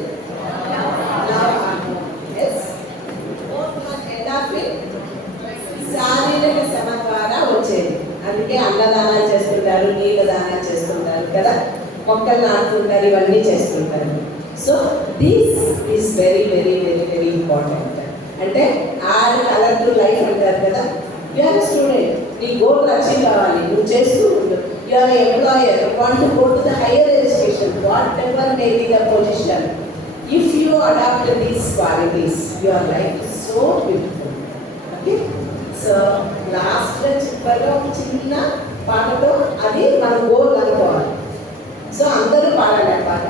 love hormone. Yes. Endorphin శారీరక శ్రమ ద్వారా వచ్చేది. అందుకే అన్నదానాలు చేస్తుంటారు, నీళ్ళ దానాలు చేస్తుంటారు కదా, మొక్కలు నాటుతుంటారు, ఇవన్నీ చేస్తుంటారు. So this is very very very very important. అంటే యాడ్ కలర్ టు లైఫ్ అంటారు కదా. యు ఆర్ స్టూడెంట్, నీ గోల్ అచీవ్ కావాలి, నువ్వు చేస్తూ ఉండు. You are employer, want to go to the higher education, whatever may be the position. If you adapt these qualities your life is so beautiful. Okay. So లాస్ట్లో చివరిలో ఒక చిన్న పాటతో అది మన గోల్ అనుకోవాలి. సో అందరూ పాడాలి ఆ పాట.